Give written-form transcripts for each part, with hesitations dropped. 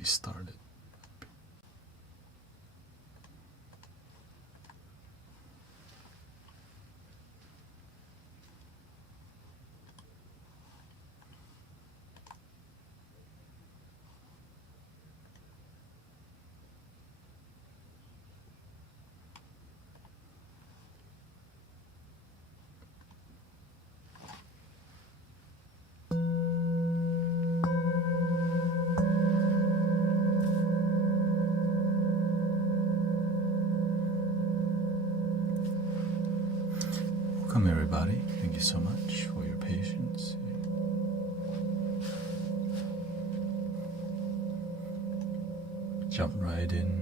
restart it. Welcome everybody. Thank you so much for your patience. Jump right in.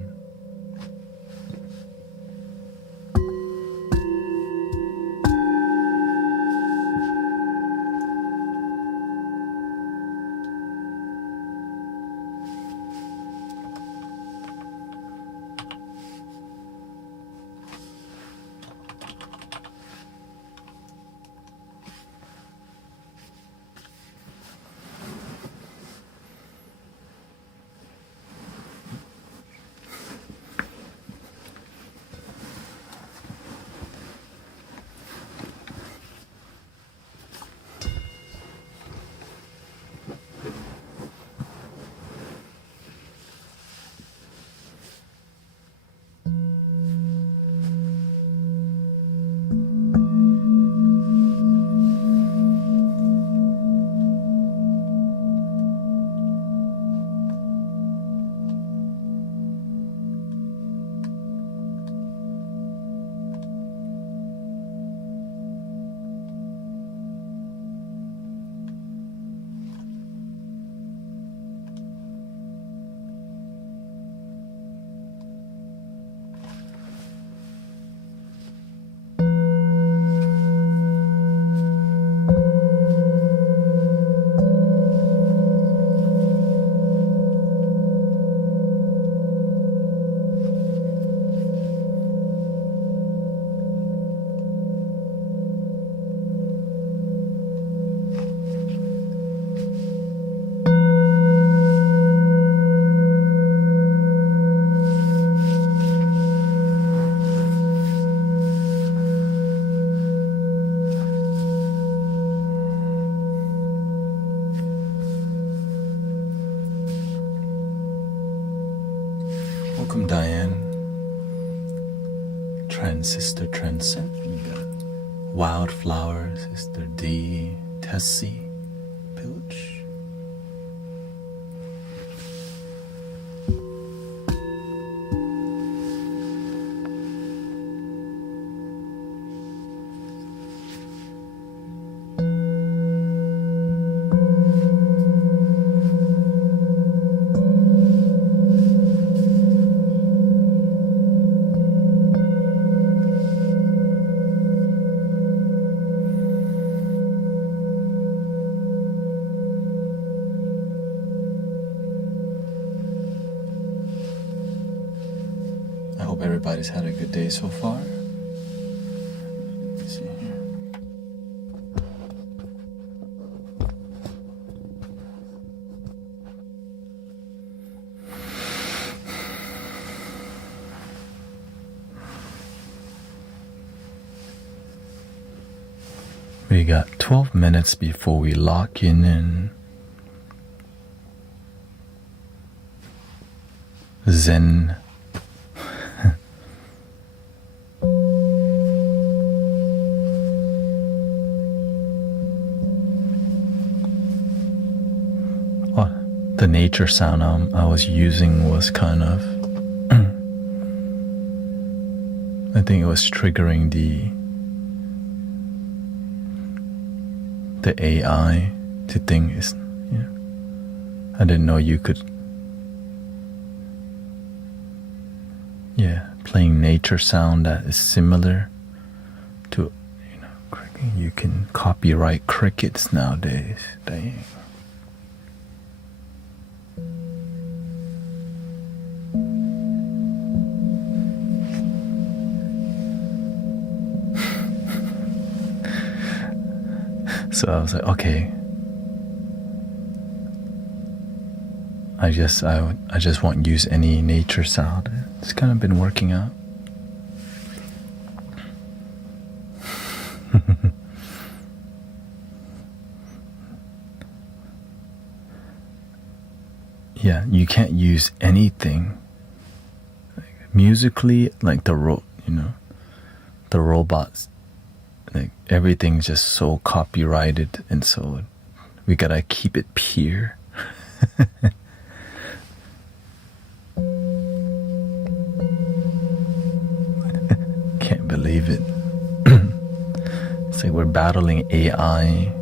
Welcome Diane, Sister Transcend, we got Wildflower, Sister D, Tessie, Pilch. Everybody's had a good day so far. Let's see here. We got 12 minutes before we lock in Zen. The nature sound I was using was kind of I think it was triggering the AI to think is, you know, I didn't know you could, playing nature sound that is similar to, you know, you can copyright crickets nowadays. Dang. So I was like, okay, I just won't use any nature sound. It's kind of been working out. Yeah, you can't use anything musically, like the robots, like everything's just so copyrighted, and so we gotta keep it pure. Can't believe it. It's like we're battling AI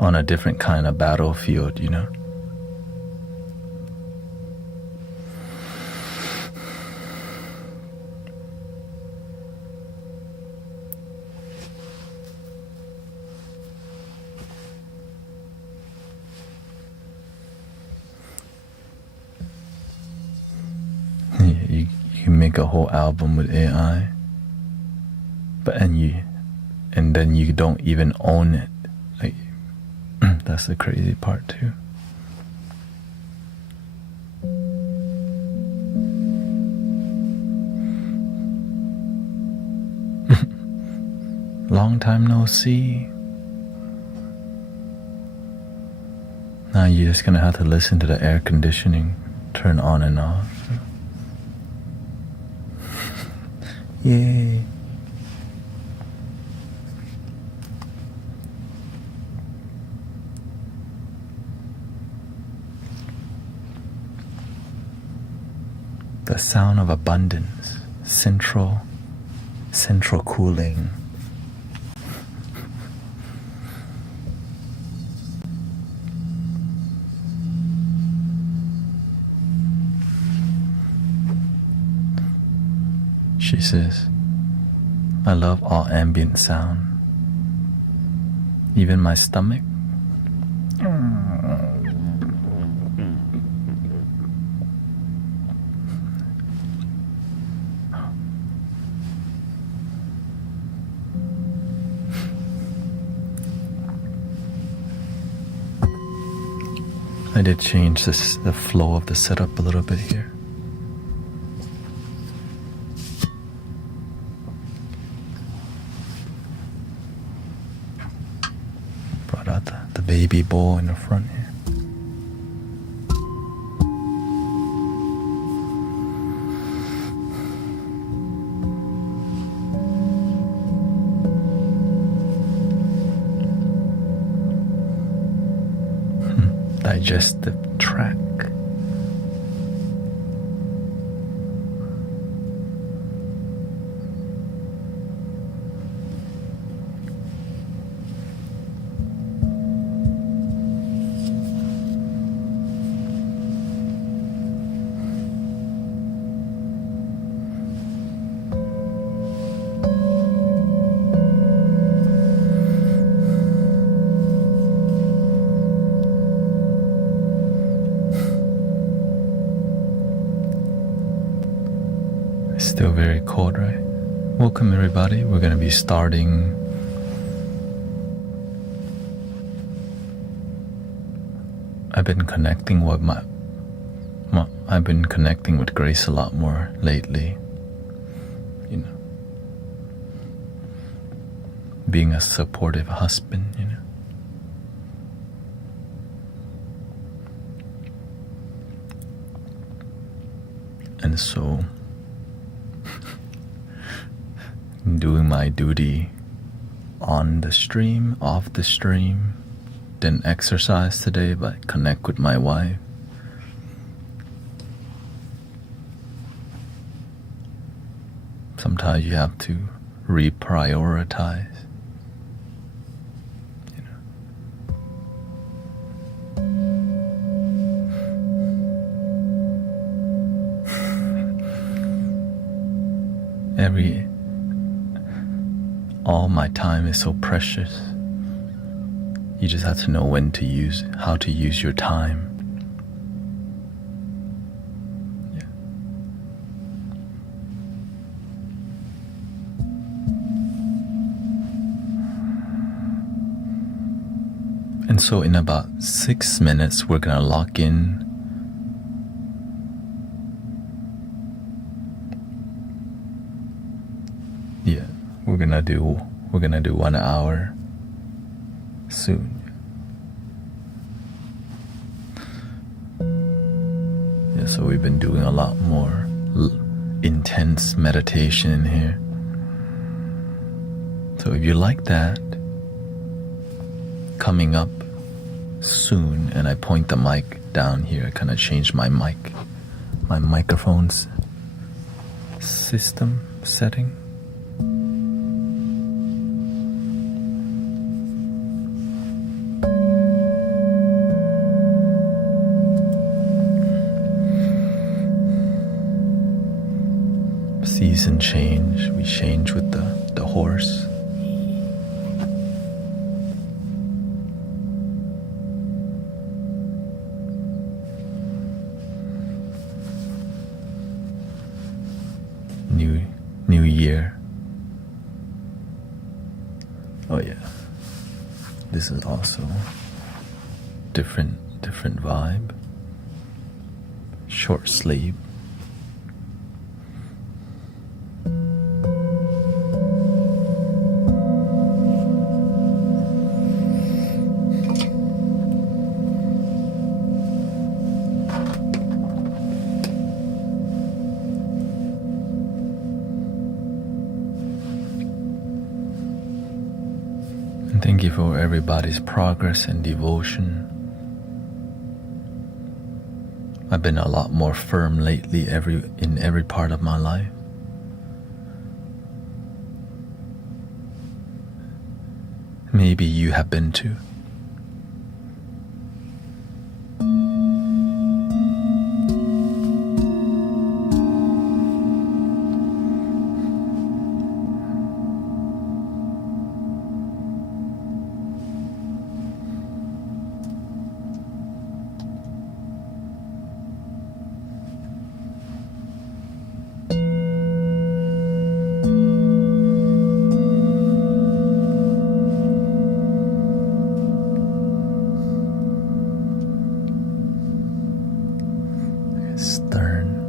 on a different kind of battlefield, you know? You can make a whole album with AI, and then you don't even own it. Like, that's the crazy part too. Long time no see. Now you're just gonna have to listen to the air conditioning turn on and off. Yay. The sound of abundance, central cooling. She says, I love all ambient sound, even my stomach. I did change the flow of the setup a little bit here. Brought out the baby bowl in the front here. Digestive tract. Still very cold, right? Welcome everybody. We're going to be starting I've been connecting with Grace a lot more lately. You know, being a supportive husband, you know. And so doing my duty on the stream, off the stream. Didn't exercise today, but connect with my wife. Sometimes you have to reprioritize. You know. All my time is so precious. You just have to know how to use your time. Yeah. And so in about 6 minutes, we're gonna lock in. Yeah, we're gonna do 1 hour soon. Yeah, so we've been doing a lot more intense meditation in here. So if you like that, coming up soon, and I point the mic down here, I kind of changed my microphone's system setting. Season change, we change with the horse. New year. Oh yeah. This is also different vibe. Short sleeve. Thank you for everybody's progress and devotion. I've been a lot more firm lately in every part of my life. Maybe you have been too. Stern.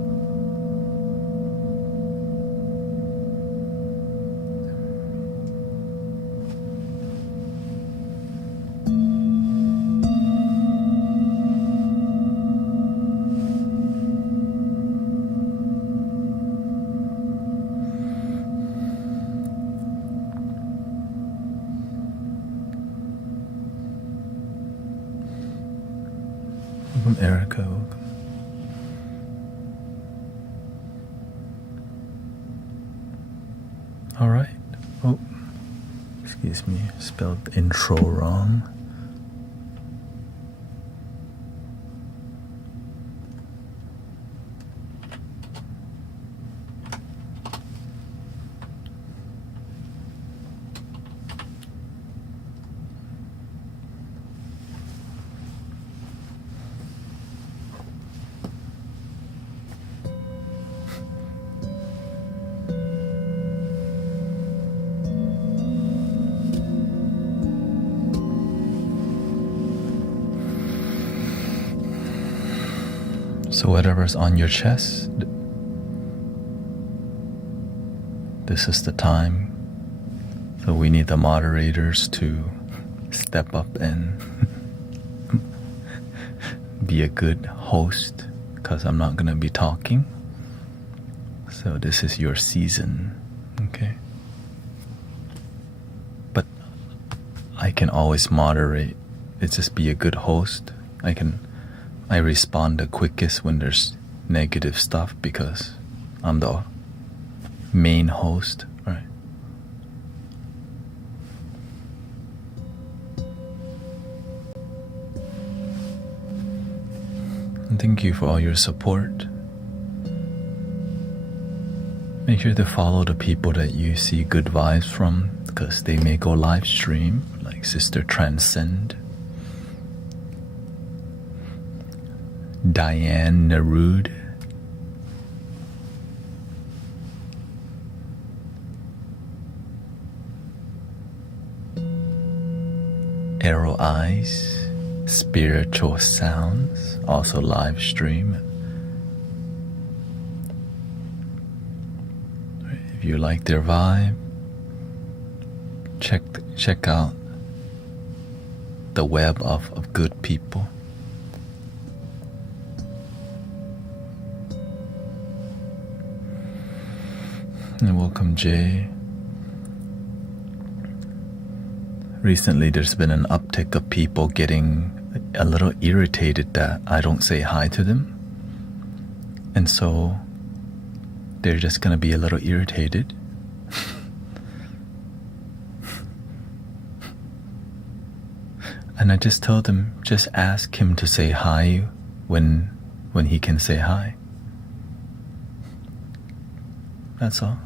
Welcome, Erica. Welcome. All right. Oh, excuse me. Spelled intro wrong. So whatever's on your chest, this is the time. So we need the moderators to step up and be a good host, because I'm not going to be talking. So this is your season, okay? But I can always moderate. It's just be a good host. I respond the quickest when there's negative stuff because I'm the main host, right? And thank you for all your support. Make sure to follow the people that you see good vibes from, because they may go live stream, like Sister Transcend, Diane Narud, Arrow Eyes, Spiritual Sounds, also live stream. If you like their vibe, check out the web of good people. And welcome, Jay. Recently, there's been an uptick of people getting a little irritated that I don't say hi to them. And so they're just gonna be a little irritated. And I just told them, just ask him to say hi when he can say hi. That's all.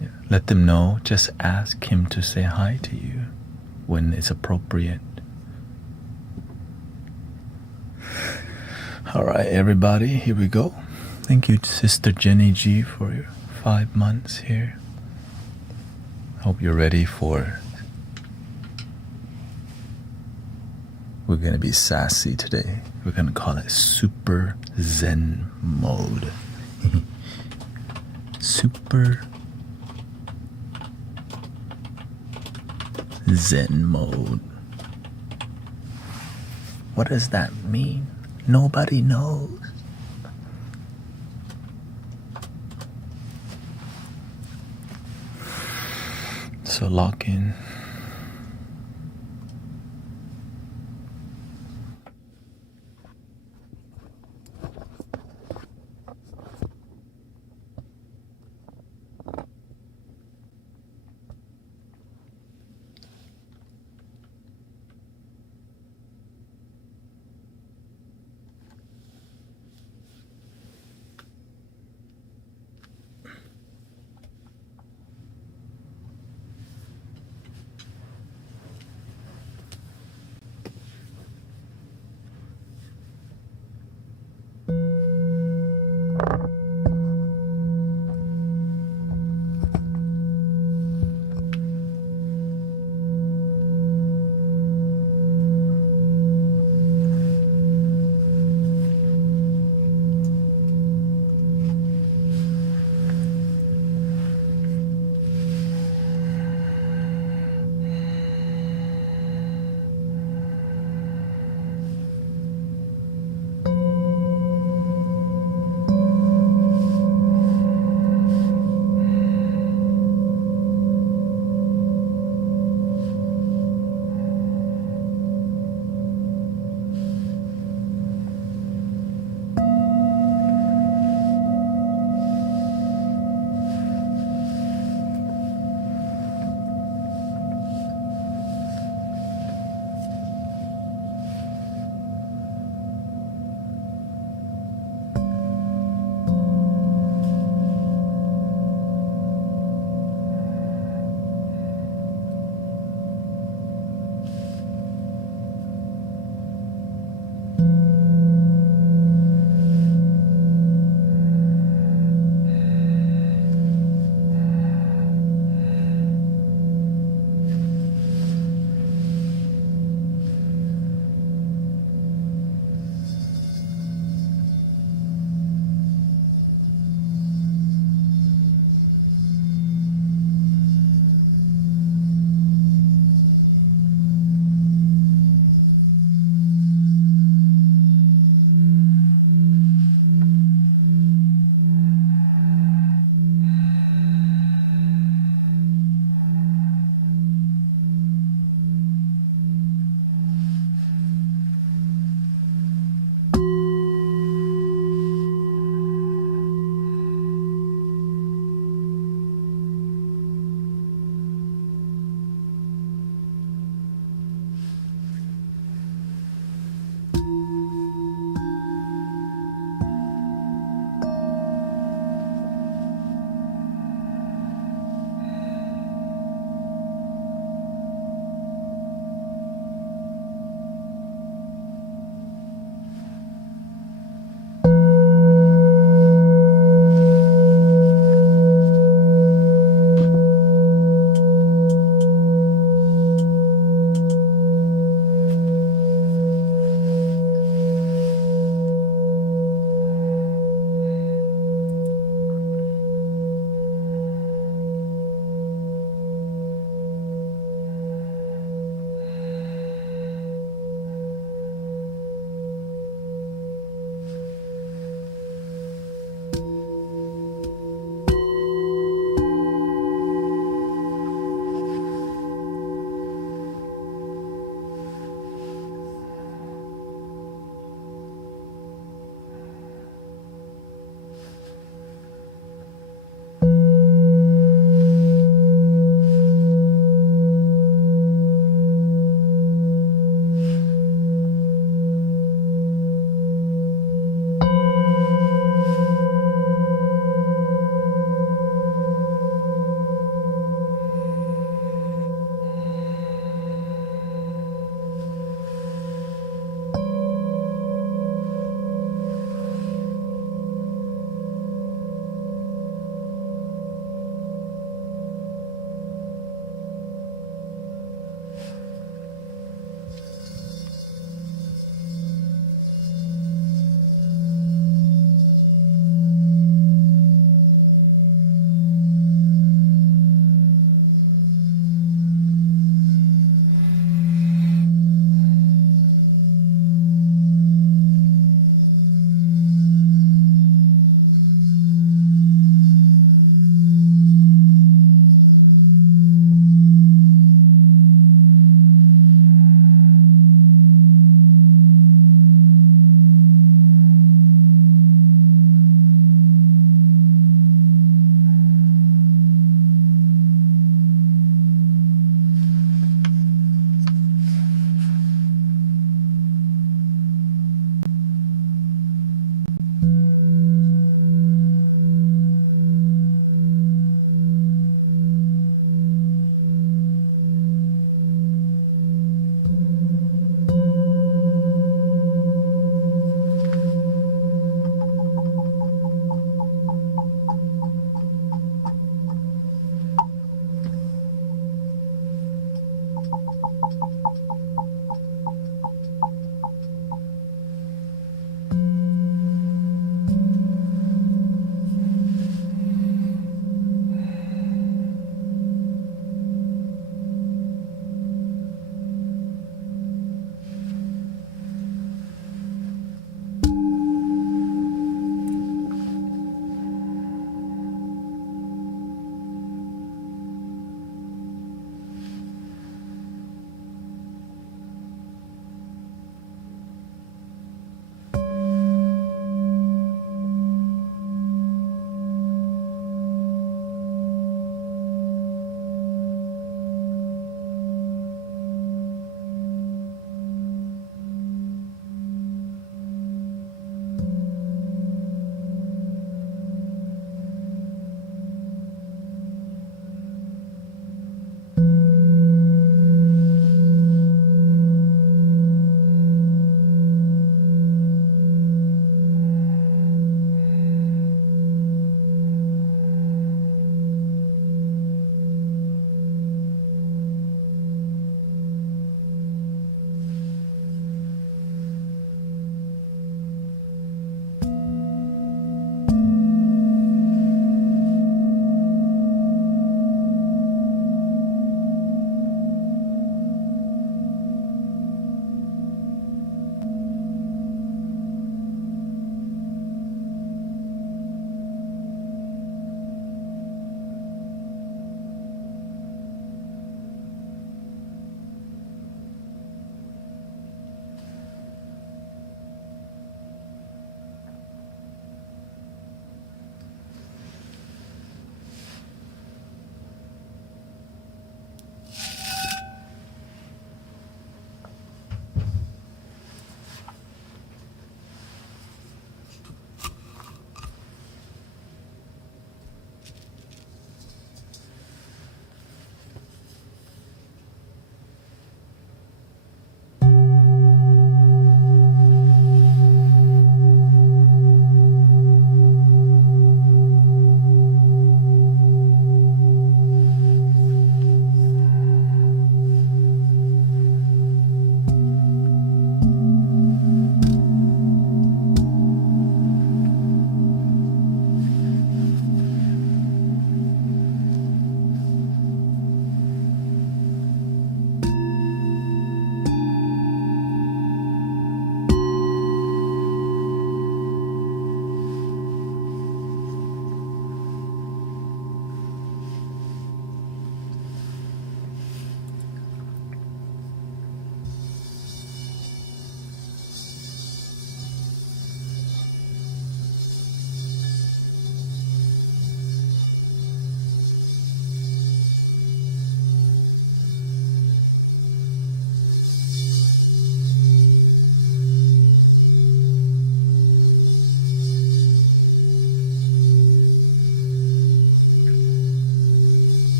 Yeah. Let them know, just ask him to say hi to you when it's appropriate. All right, everybody, here we go. Thank you, Sister Jenny G, for your 5 months here. Hope you're ready for... We're gonna be sassy today. We're gonna call it Super Zen Mode. Super Zen Mode. What does that mean? Nobody knows. So lock in.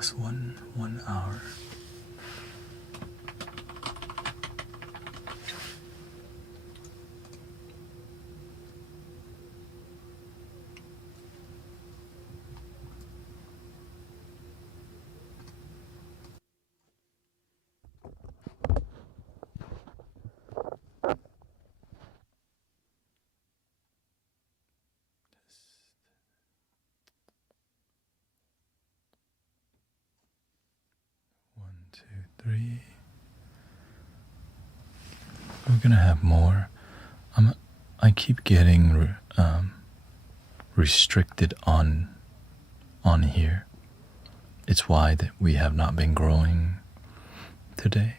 was one hour. One, two, three. We're gonna have more. I keep getting restricted on here. It's why that we have not been growing today.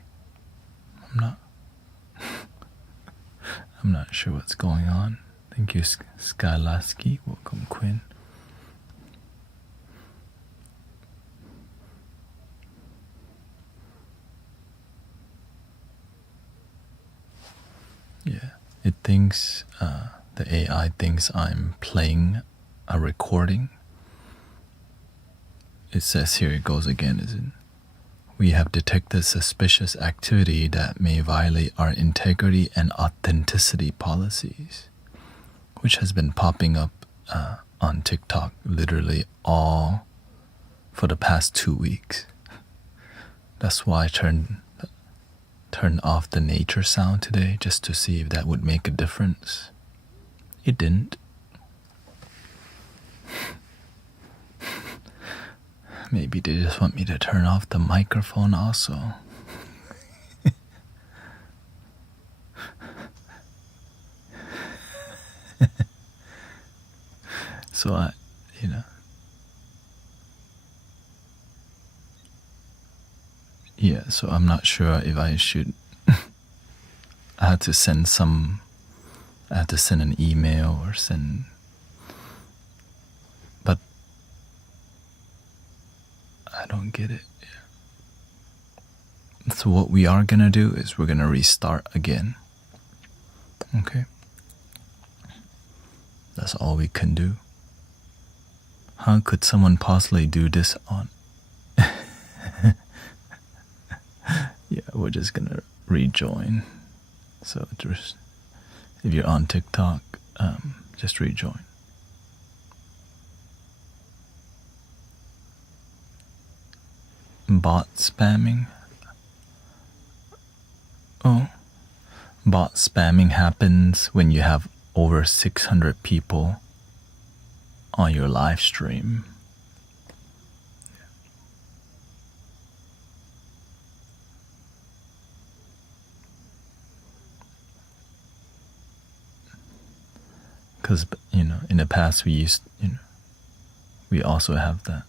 I'm not sure what's going on. Thank you, Skylasky. Welcome, Quinn. Yeah, it thinks, the AI thinks I'm playing a recording. It says here, it goes again, isn't it? We have detected suspicious activity that may violate our integrity and authenticity policies, which has been popping up on TikTok literally all for the past 2 weeks. That's why I turned off the nature sound today, just to see if that would make a difference. It didn't. Maybe they just want me to turn off the microphone also. So yeah, so I'm not sure if I should. I had to send an email or send, but I don't get it. Yeah. So what we are gonna do is we're gonna restart again. Okay? That's all we can do. How could someone possibly do this on? Yeah, we're just gonna rejoin. So just, if you're on TikTok, just rejoin. Bot spamming. Oh, bot spamming happens when you have over 600 people on your live stream. Because, in the past we used, we also have that.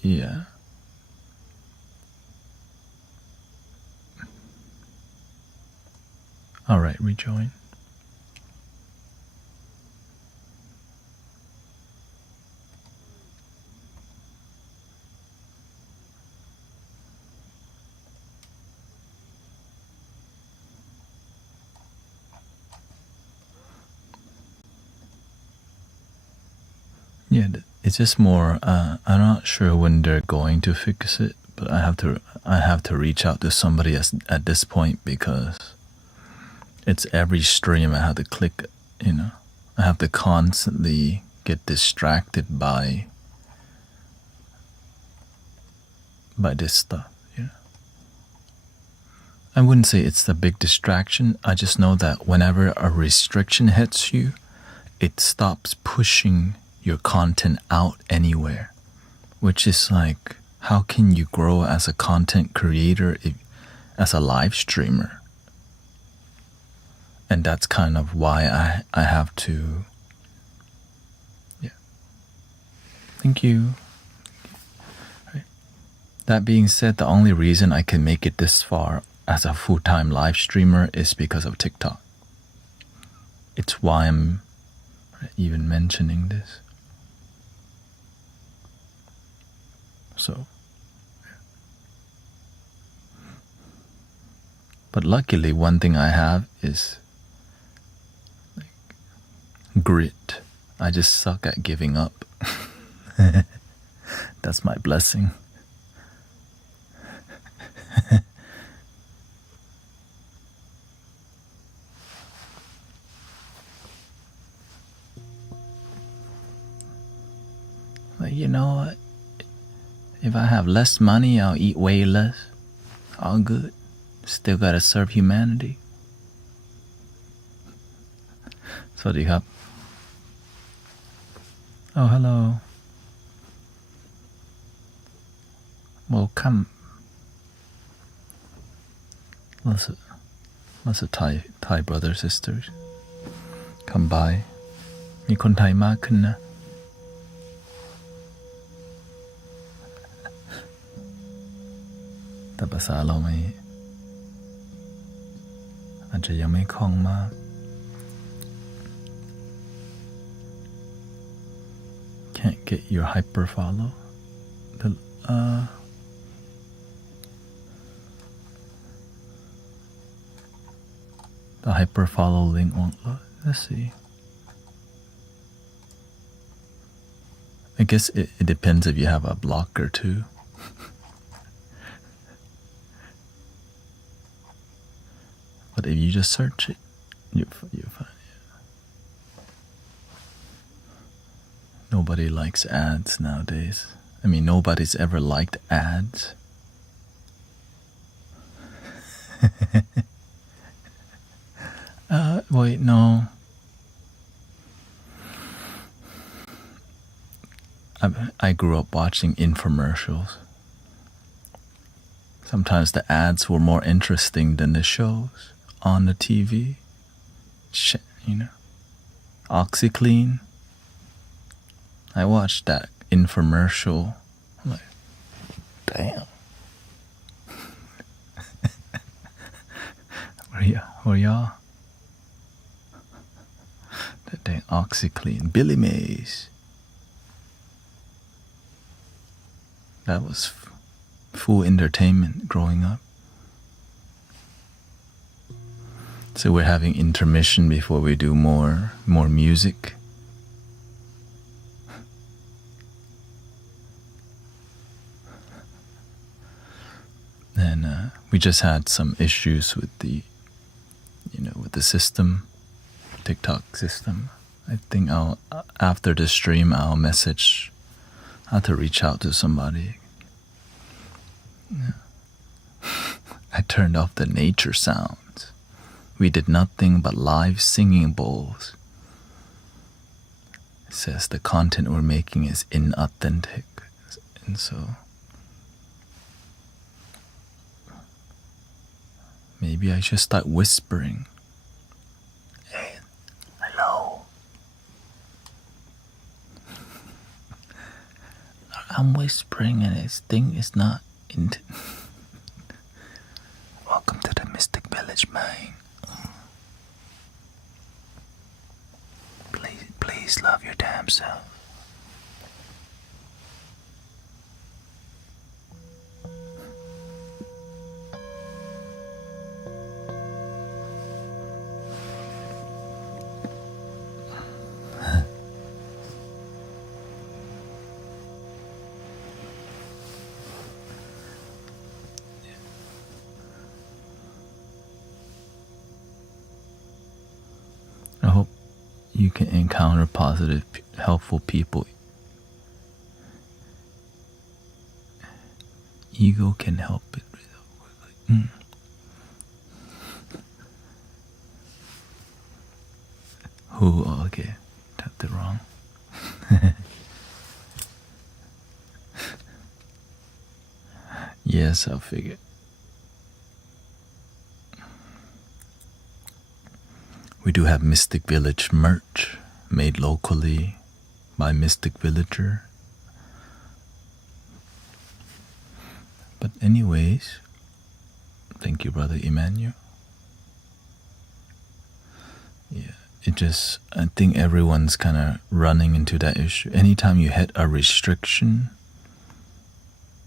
Yeah. All right, rejoin. Yeah, it's just more. I'm not sure when they're going to fix it, but I have to reach out to somebody at this point, because it's every stream I have to click. I have to constantly get distracted by this stuff. I wouldn't say it's the big distraction. I just know that whenever a restriction hits you, it stops pushing your content out anywhere, which is like, how can you grow as a content creator as a live streamer? And that's kind of why I have to. Yeah. Thank you. Right. That being said, the only reason I can make it this far as a full-time live streamer is because of TikTok. It's why I'm even mentioning this. So, but luckily, one thing I have is grit. I just suck at giving up. That's my blessing. But you know what? If I have less money, I'll eat way less. All good. Still gotta serve humanity. สวัสดีครับ Oh, hello. Welcome. Lots of Thai brothers, sisters. Come by. มีคนไทยมากขึ้นนะ แต่ภาษาเราไม่อาจจะยังไม่คล่องมาก Can't get your hyper follow. The hyper follow link won't load. Let's see. I guess it depends if you have a blocker too. But if you just search it, you find it. Nobody likes ads nowadays. I mean, nobody's ever liked ads. Wait, no. I grew up watching infomercials. Sometimes the ads were more interesting than the shows on the TV. You know, OxyClean. I watched that infomercial. I'm like, damn. Where y'all? That dang OxyClean. Billy Mays. That was full entertainment growing up. So we're having intermission before we do more music. And we just had some issues with the system, TikTok system. I think after the stream I'll message. I have to reach out to somebody. Yeah. I turned off the nature sounds. We did nothing but live singing bowls. It says the content we're making is inauthentic. And so maybe I should start whispering. Hey, hello. I'm whispering and this thing is not Welcome to the Mystic Village, man. Please love your damn self. I hope you can encounter positive, helpful people. Ego can help it. Who? Oh, okay, tapped it wrong. Yes, I'll figure. We do have Mystic Village merch made locally by Mystic Villager. But anyways, thank you, Brother Emmanuel. Yeah, I think everyone's kind of running into that issue. Anytime you hit a restriction,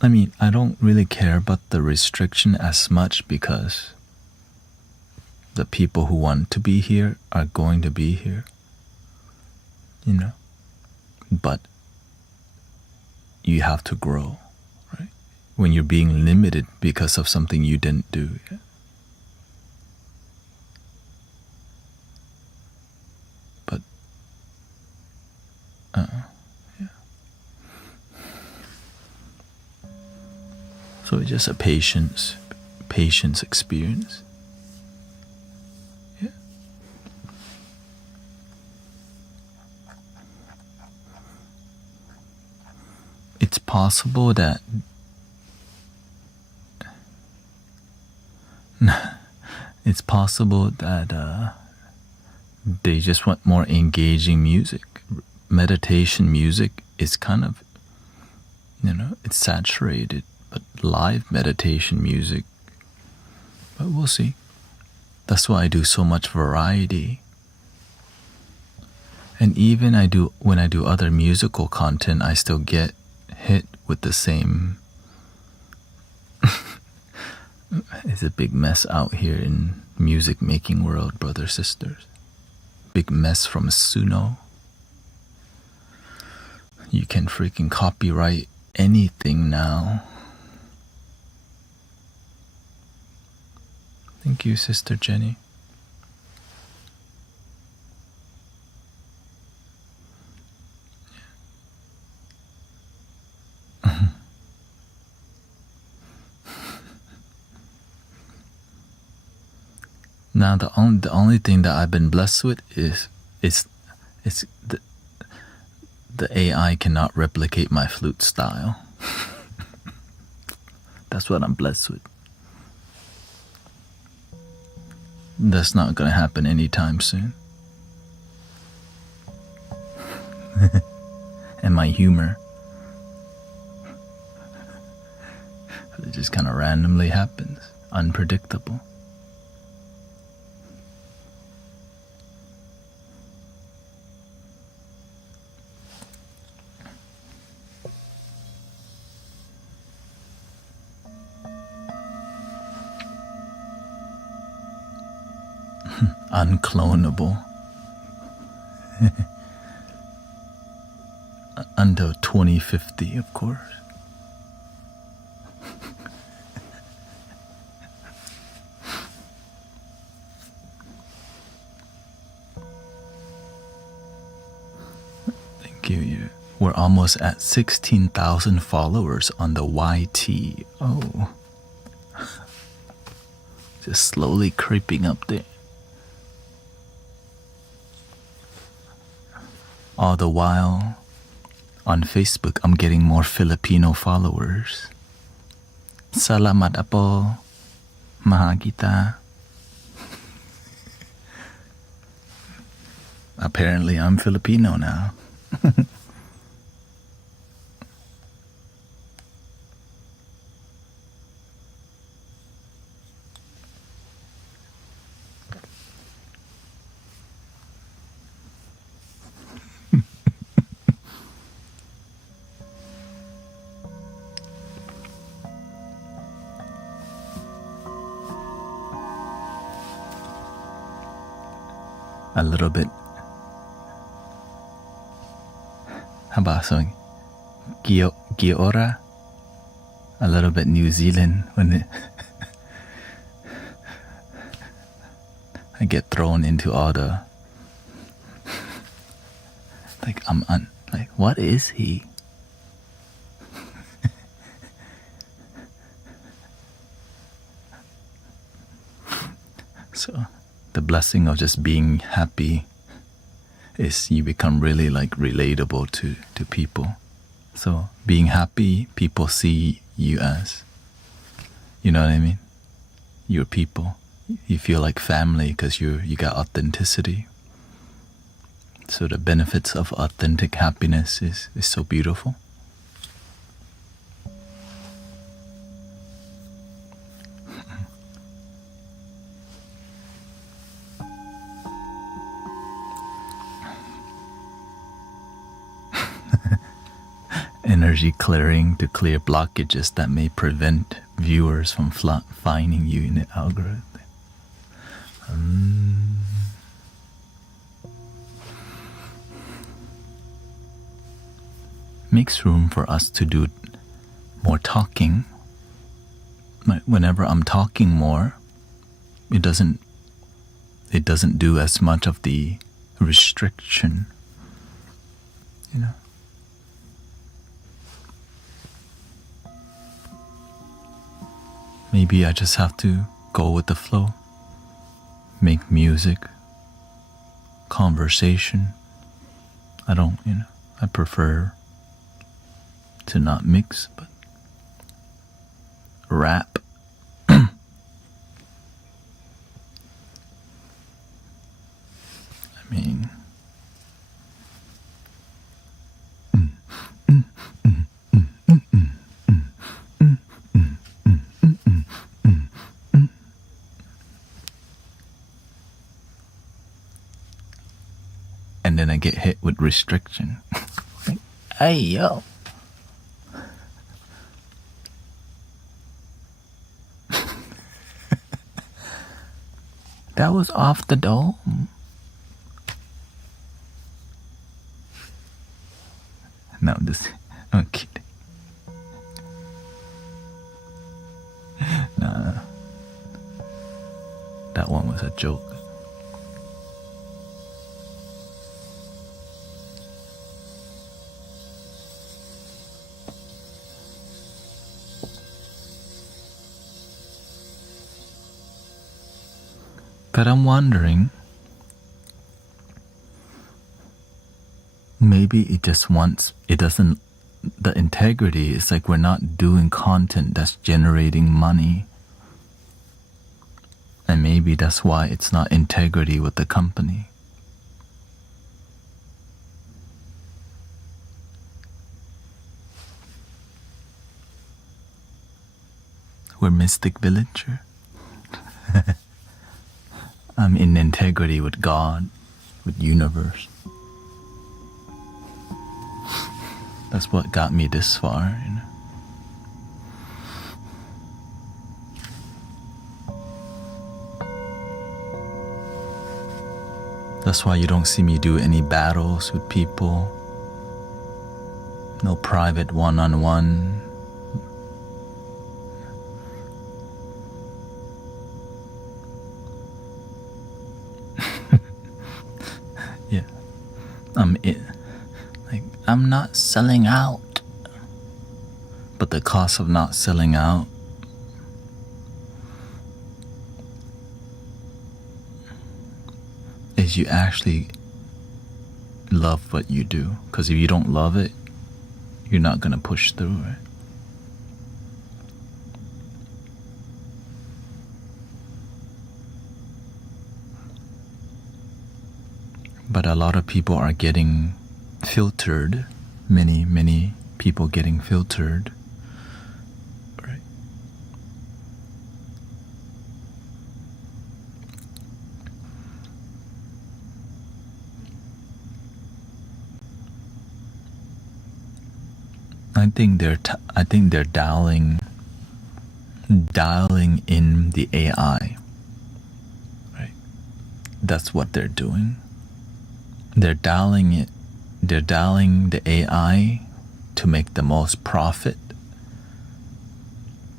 I mean, I don't really care about the restriction as much because the people who want to be here are going to be here, you know. But you have to grow, right? When you're being limited because of something you didn't do. Yeah? But, yeah. So it's just a patience experience. Yeah. It's possible that they just want more engaging music. Meditation music is kind of, it's saturated, but live meditation music, but we'll see. That's why I do so much variety. And even when I do other musical content, I still get hit with the same. It's a big mess out here in music making world, brothers, sisters. Big mess from Suno. You can freaking copyright anything now. Thank you, Sister Jenny. Now the only thing that I've been blessed with is the AI cannot replicate my flute style. That's what I'm blessed with. That's not gonna happen anytime soon. And my humor, it just kind of randomly happens, unpredictable. Unclonable. Until 2050, of course. Thank you. We're almost at 16,000 followers on the YT. Oh. Just slowly creeping up there. All the while, on Facebook, I'm getting more Filipino followers. Salamat apo, mahal kita. Apparently, I'm Filipino now. A little bit. How about something? Giora? A little bit New Zealand when I get thrown into all the like like what is he? So the blessing of just being happy is you become really like relatable to people. So being happy, people see you as, you know what I mean? You're people. You feel like family because you got authenticity. So the benefits of authentic happiness is so beautiful. Energy clearing to clear blockages that may prevent viewers from finding you in the algorithm. makes room for us to do more talking. Whenever I'm talking more, it doesn't do as much of the restriction, you know. Maybe I just have to go with the flow, make music, conversation. I prefer to not mix, but rap. I mean, and then I get hit with restriction. Like, hey, yo. That was off the dome. No, I'm kidding. Nah, that one was a joke. But I'm wondering, maybe it doesn't, the integrity is like we're not doing content that's generating money. And maybe that's why it's not integrity with the company. We're Mystic Villager. I'm in integrity with God, with universe. That's what got me this far, you know. That's why you don't see me do any battles with people. No private one-on-one. Yeah. I'm not selling out. But the cost of not selling out is you actually love what you do. Because if you don't love it, you're not going to push through it. But a lot of people are getting filtered. Many people getting filtered. Right. I think they're dialing in the AI. Right. That's what they're doing. They're dialing the AI to make the most profit,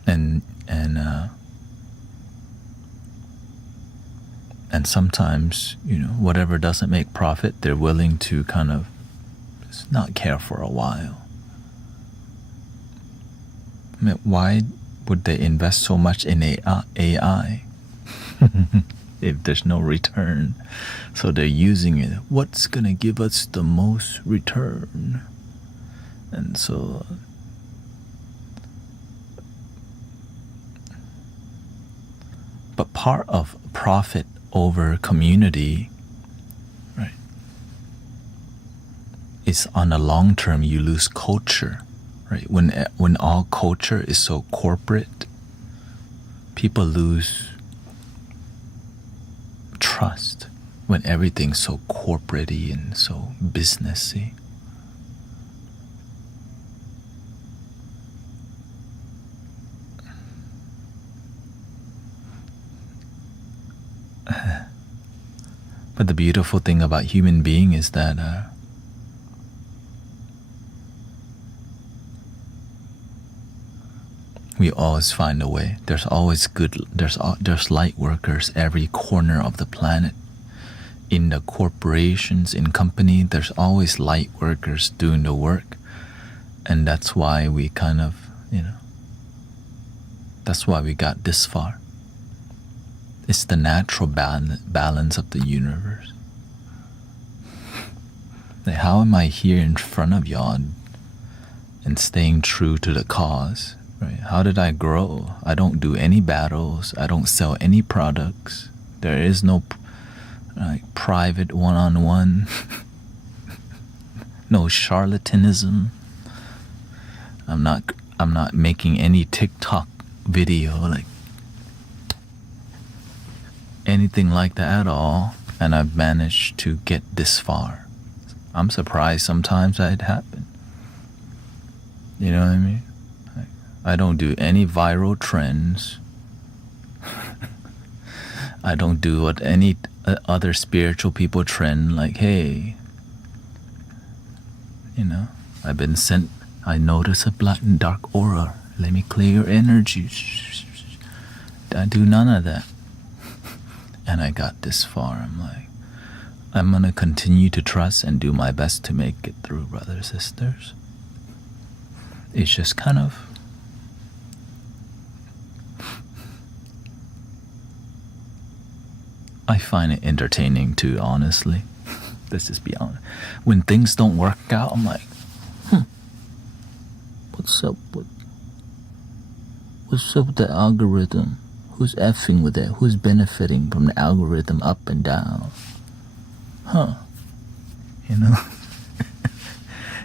and sometimes, you know, whatever doesn't make profit, they're willing to kind of just not care for a while. I mean, why would they invest so much in AI if there's no return? So they're using it. What's gonna give us the most return? And so but part of profit over community, right, is on the long term you lose culture, right? When all culture is so corporate, people lose trust. When everything's so corporate-y and so businessy. But the beautiful thing about human being is that We always find a way. There's always there's light workers every corner of the planet. In the corporations, in company, there's always light workers doing the work. And that's why we kind of, that's why we got this far. It's the natural balance of the universe. Like, how am I here in front of y'all and staying true to the cause? Right? How did I grow? I don't do any battles. I don't sell any products. There is no private one-on-one. No charlatanism. I'm not making any TikTok video like anything like that at all, and I've managed to get this far. I'm surprised sometimes that it happened. You know what I mean? I don't do any viral trends. I don't do what any other spiritual people trend, like, hey, I've been sent, I notice a black and dark aura, let me clear your energy. I do none of that. And I got this far. I'm like, I'm gonna continue to trust and do my best to make it through, brothers, sisters. It's just kind of, I find it entertaining too, honestly. Let's just be honest. When things don't work out, I'm like, what's up with the algorithm? Who's effing with it? Who's benefiting from the algorithm up and down?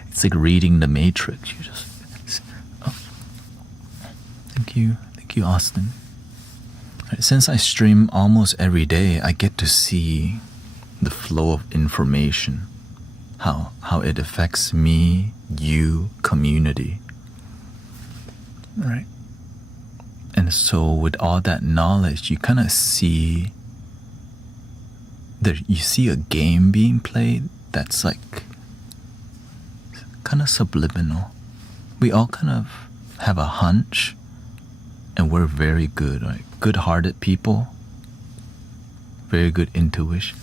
It's like reading the Matrix. You just, thank you, Austin. Since I stream almost every day, I get to see the flow of information, how it affects me, you, community, right? And so with all that knowledge, you kind of see you see a game being played that's like kind of subliminal. We all kind of have a hunch, and we're very good, right? Good-hearted people, very good intuition.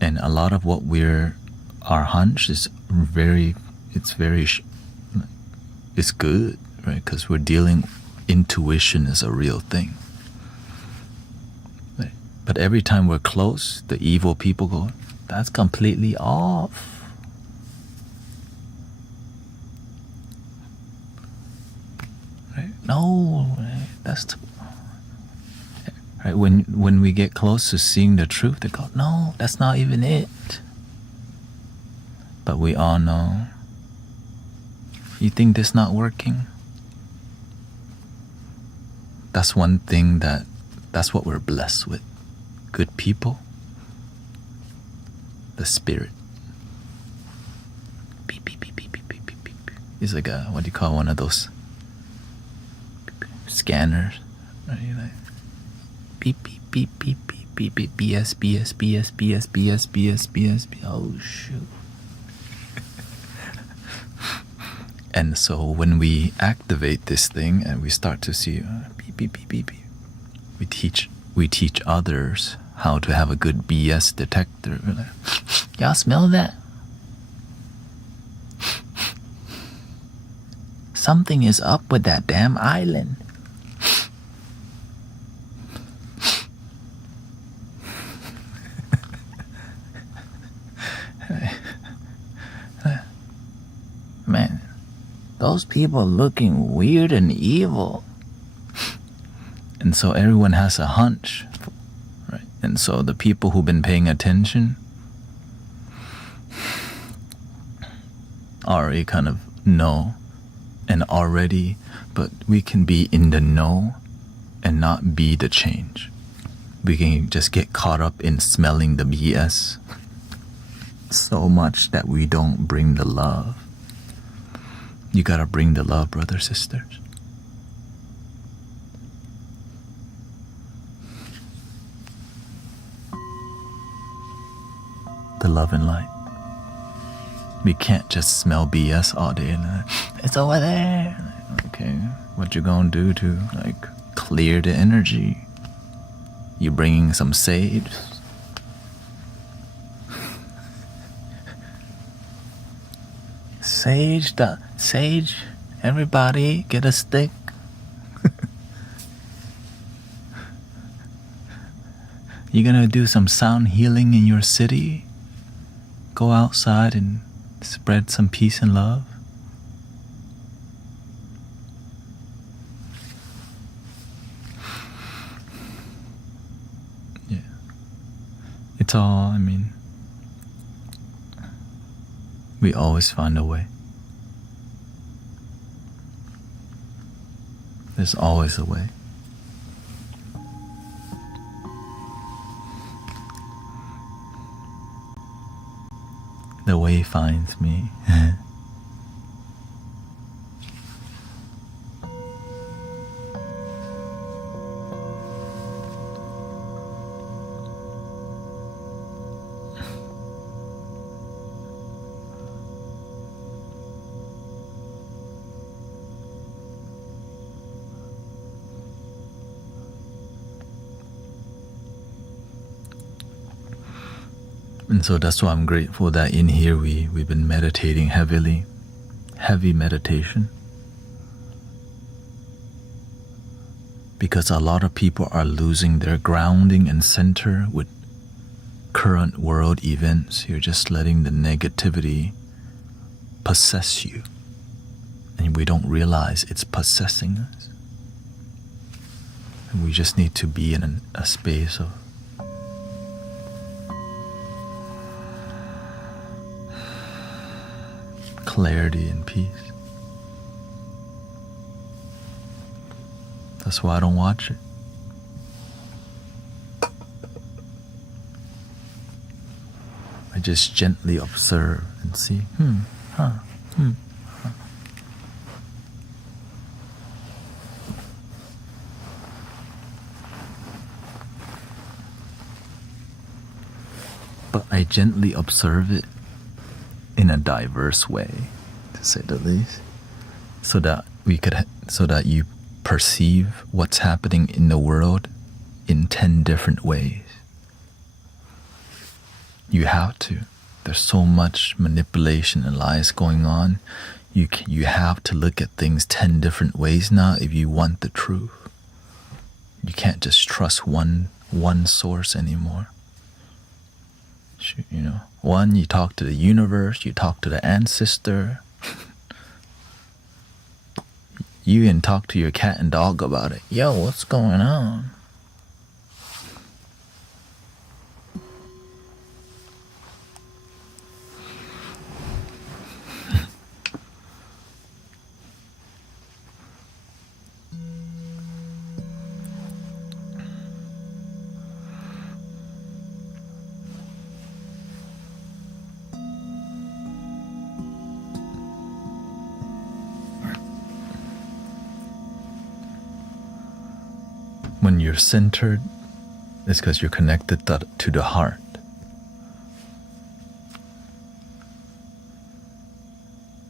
And a lot of what our hunch is it's good, right? Because we're intuition is a real thing. Right? But every time we're close, the evil people go, that's completely off. Right? No, right? Right? When we get close to seeing the truth, they go, no, that's not even it. But we all know. You think this not working? That's one thing that's what we're blessed with. Good people. The spirit. Beep, beep, beep, beep, beep, beep, beep, beep. It's like what do you call one of those scanners? Right? Like, beep, beep, beep, beep, beep, beep, beep, BS, BS, BS, BS, BS, BS, BS, BS. Oh, shoot. And so when we activate this thing and we start to see beep, beep, beep, beep, beep, we teach others how to have a good BS detector. We're like, y'all smell that? Something is up with that damn island. Man, those people are looking weird and evil. And so everyone has a hunch, right? And so the people who've been paying attention already kind of know, but we can be in the know and not be the change. We can just get caught up in smelling the BS so much that we don't bring the love. You gotta bring the love, brothers, sisters. The love and light. We can't just smell BS all day and it's over there. Okay, what you gonna do to like clear the energy? You bringing some sage? Sage, everybody get a stick. You gonna do some sound healing in your city? Go outside and spread some peace and love? Yeah. It's all, I mean, we always find a way. There's always a way. The way finds me. And so that's why I'm grateful that in here we've been meditating heavy meditation. Because a lot of people are losing their grounding and center with current world events. You're just letting the negativity possess you. And we don't realize it's possessing us. And we just need to be in a space of clarity and peace. That's why I don't watch it. I just gently observe and see, But I gently observe it in a diverse way, to say the least, so that you perceive what's happening in the world in 10 different ways. You have to. There's so much manipulation and lies going on. You have to look at things 10 different ways now if you want the truth. You can't just trust one source anymore. You know, one, you talk to the universe, you talk to the ancestor. You can talk to your cat and dog about it. Yo, what's going on? When you're centered, it's because you're connected to the heart.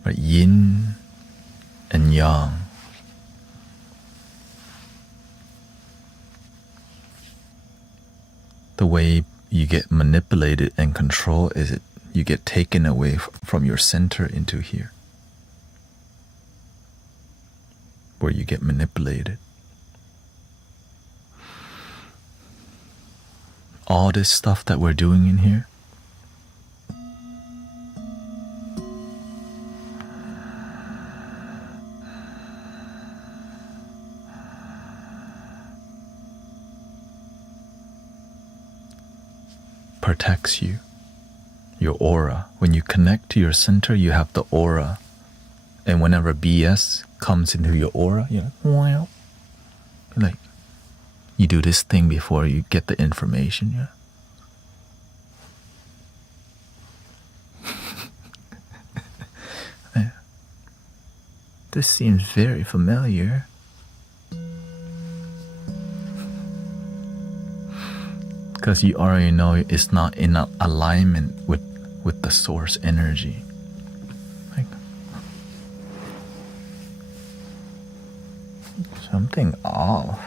Right? Yin and yang. The way you get manipulated and controlled is you get taken away from your center into here, where you get manipulated. All this stuff that we're doing in here, protects you, your aura. When you connect to your center, you have the aura. And whenever BS comes into your aura, you're like, wow. Like, you do this thing before you get the information, yeah? Yeah. This seems very familiar. Because you already know it's not in alignment with the source energy. Something off.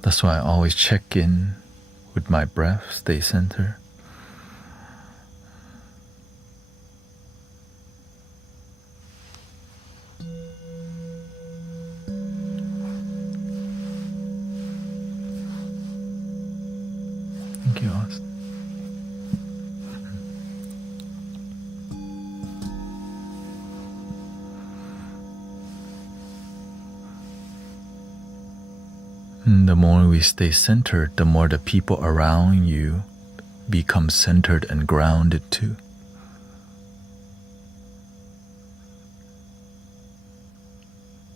That's why I always check in with my breath, stay centered. Thank you, Austin. And the more we stay centered, the more the people around you become centered and grounded too.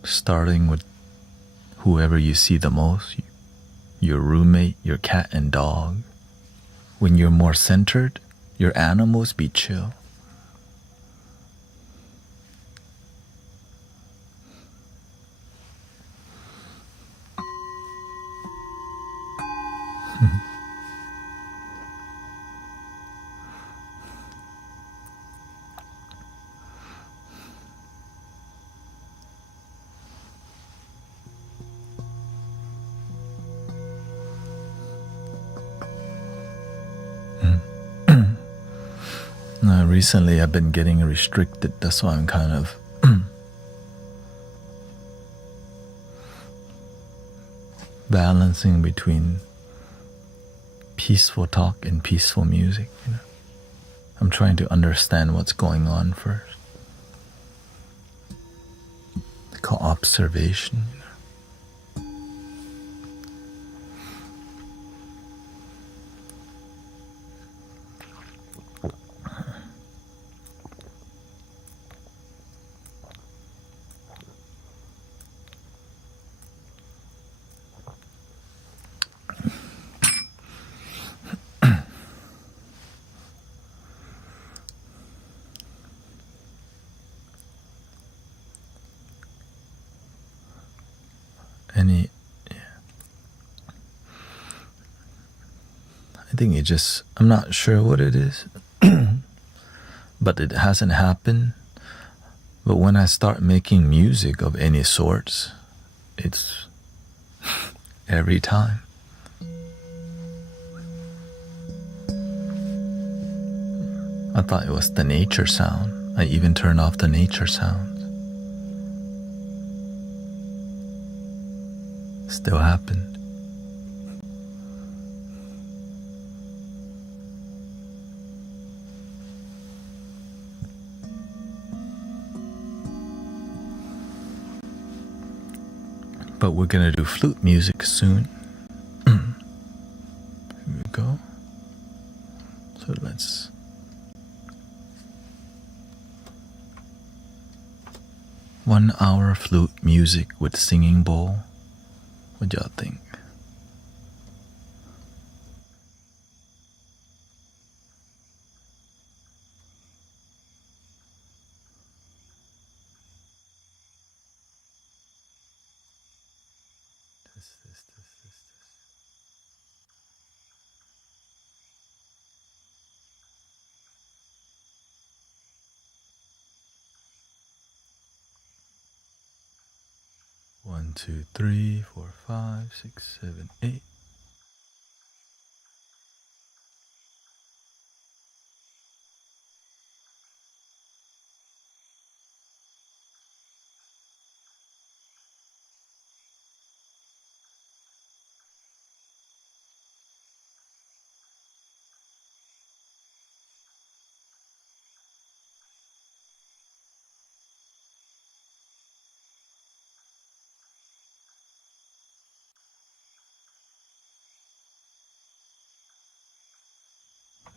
Starting with whoever you see the most, your roommate, your cat and dog. When you're more centered, your animals be chill. Recently I've been getting restricted, that's why I'm kind of balancing between peaceful talk and peaceful music. I'm trying to understand what's going on first. They call observation. I think I'm not sure what it is, but it hasn't happened. But when I start making music of any sorts, it's every time. I thought it was the nature sound. I even turned off the nature sounds. Still happened. But we're gonna do flute music soon. Here we go. So let's 1 hour flute music with singing bowl. What y'all think? This. 1, 2, 3, 4, 5, 6, 7, 8.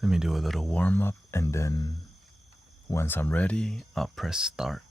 Let me do a little warm up, and then once I'm ready, I'll press start.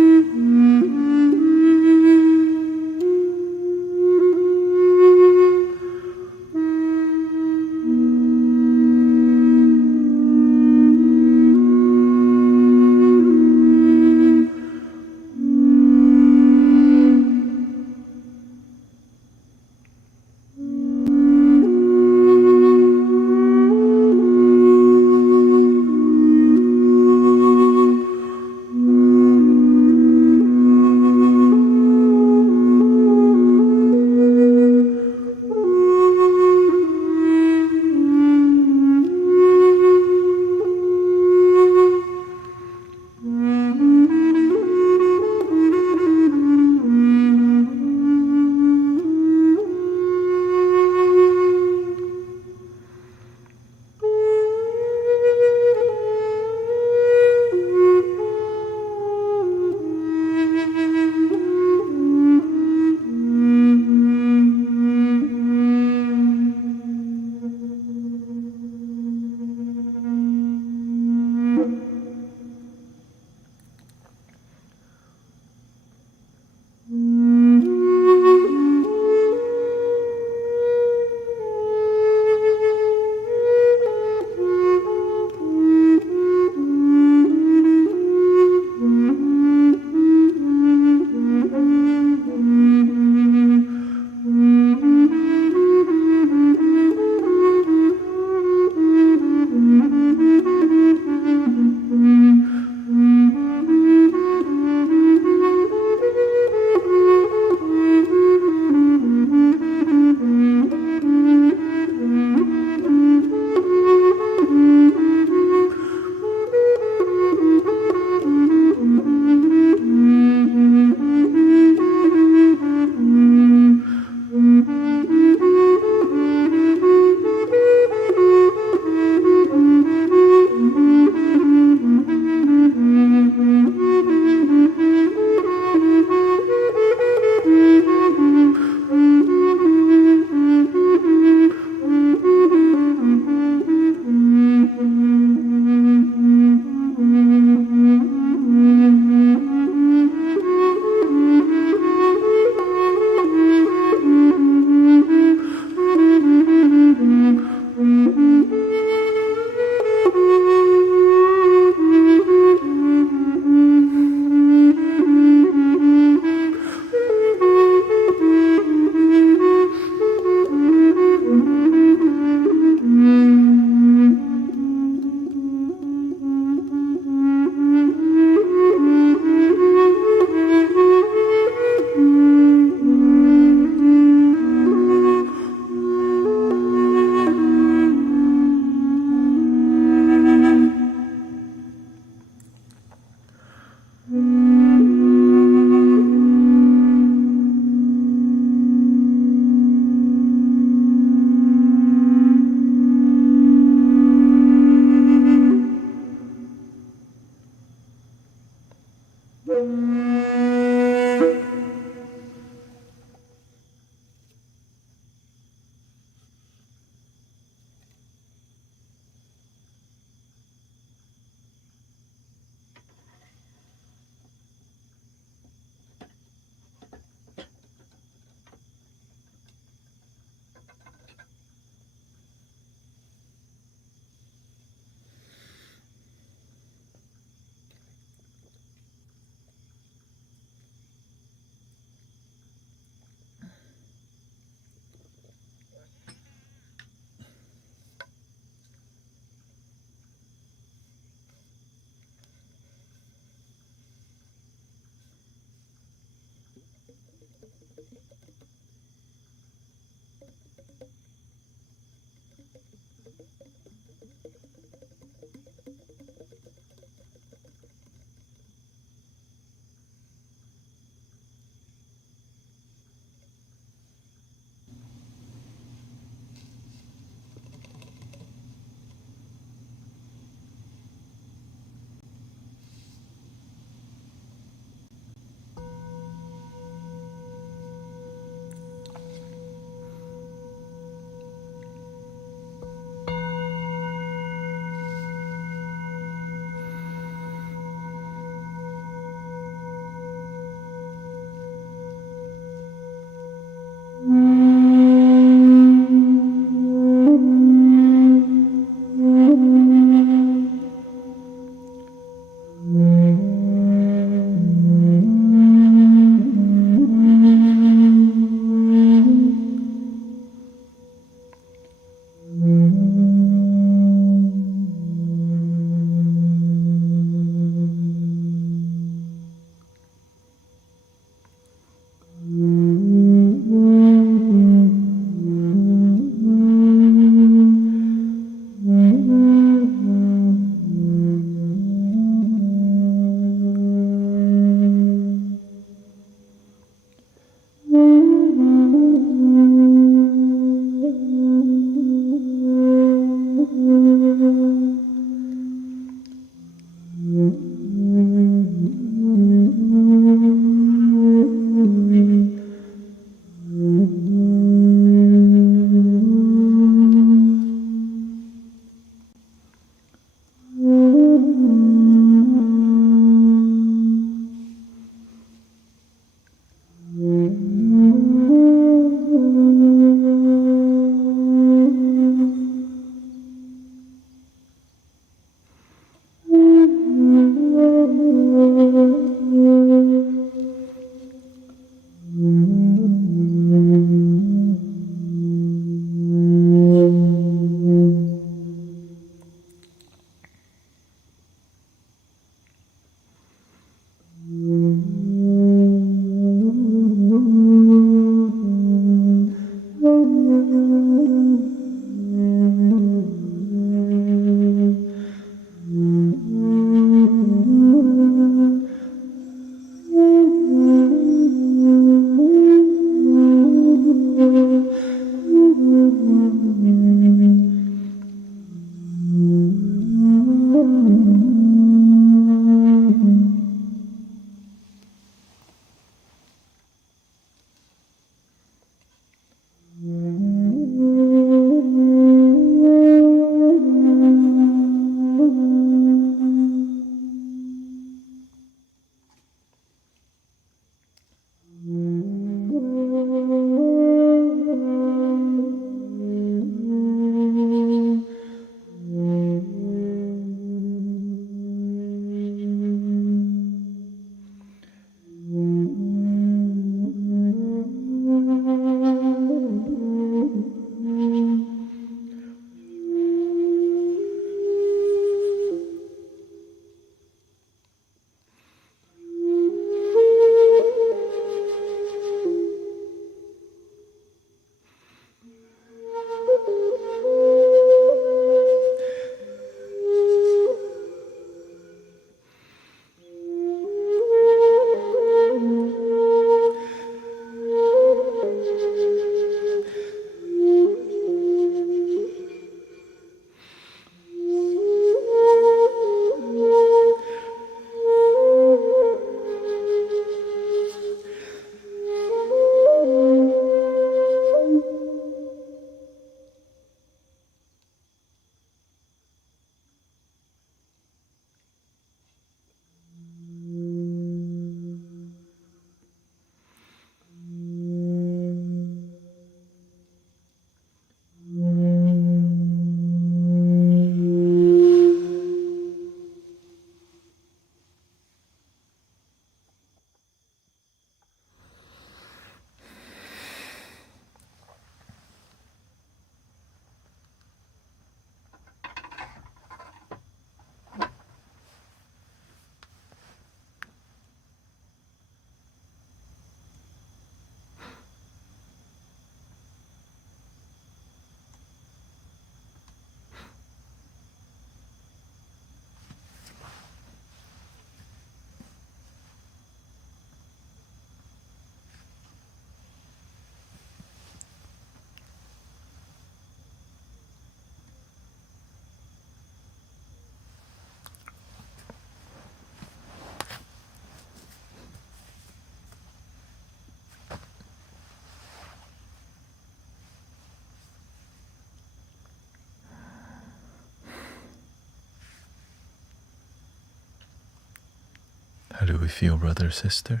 How do we feel, brothers, sisters?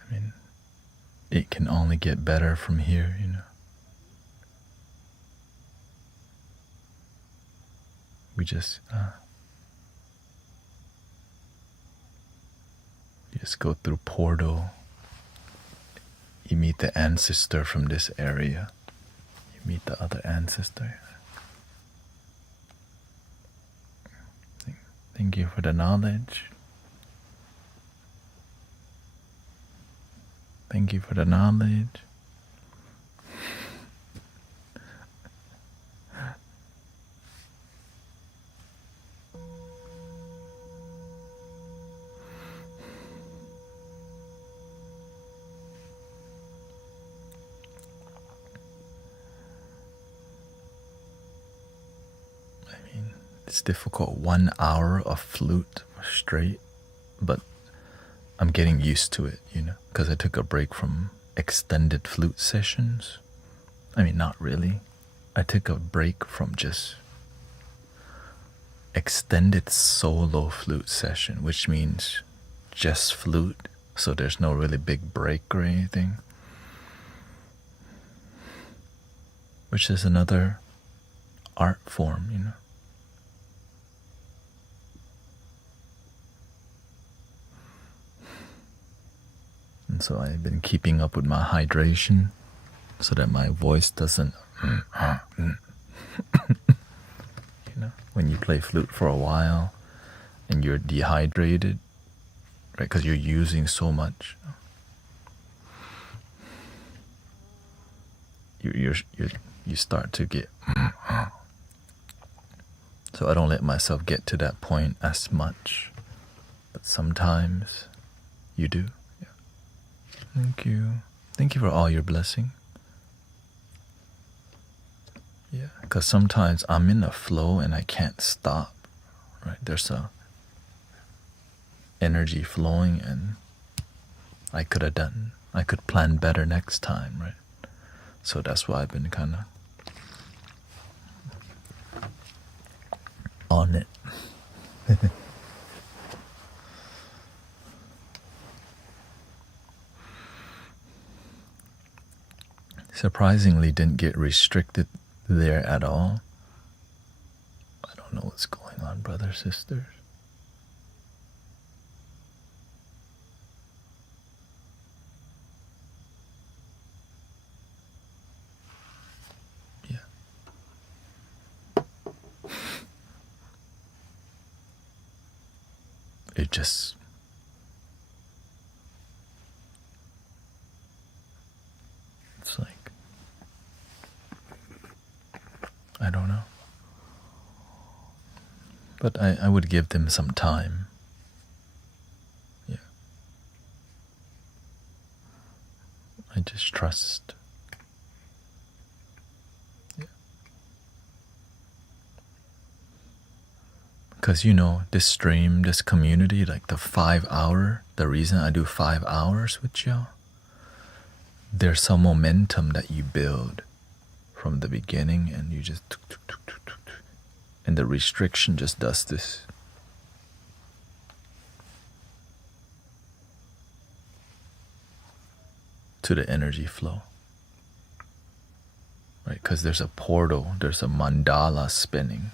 I mean, it can only get better from here, you know. We just you just go through portal. You meet the ancestor from this area. You meet the other ancestor. Thank you for the knowledge. Thank you for the knowledge. It's difficult, 1 hour of flute straight, but I'm getting used to it, you know, because I took a break from extended flute sessions. I mean, not really. I took a break from just extended solo flute session, which means just flute, so there's no really big break or anything, which is another art form, you know. And so I've been keeping up with my hydration so that my voice doesn't, you know, when you play flute for a while and you're dehydrated, right, because you're using so much, you start to get, so I don't let myself get to that point as much, but sometimes you do. Thank you. Thank you for all your blessing. Yeah, because sometimes I'm in a flow and I can't stop, right? There's a energy flowing and I could plan better next time, right? So that's why I've been kind of on it. Surprisingly, didn't get restricted there at all. I don't know what's going on, brothers, sisters. Yeah. It just... it's like... I don't know. But I would give them some time. Yeah. I just trust. Yeah. Because, you know, this stream, this community, like the 5 hour, the reason I do 5 hours with y'all, there's some momentum that you build from the beginning, and you just, and the restriction just does this. To the energy flow. Right? Because there's a portal, there's a mandala spinning.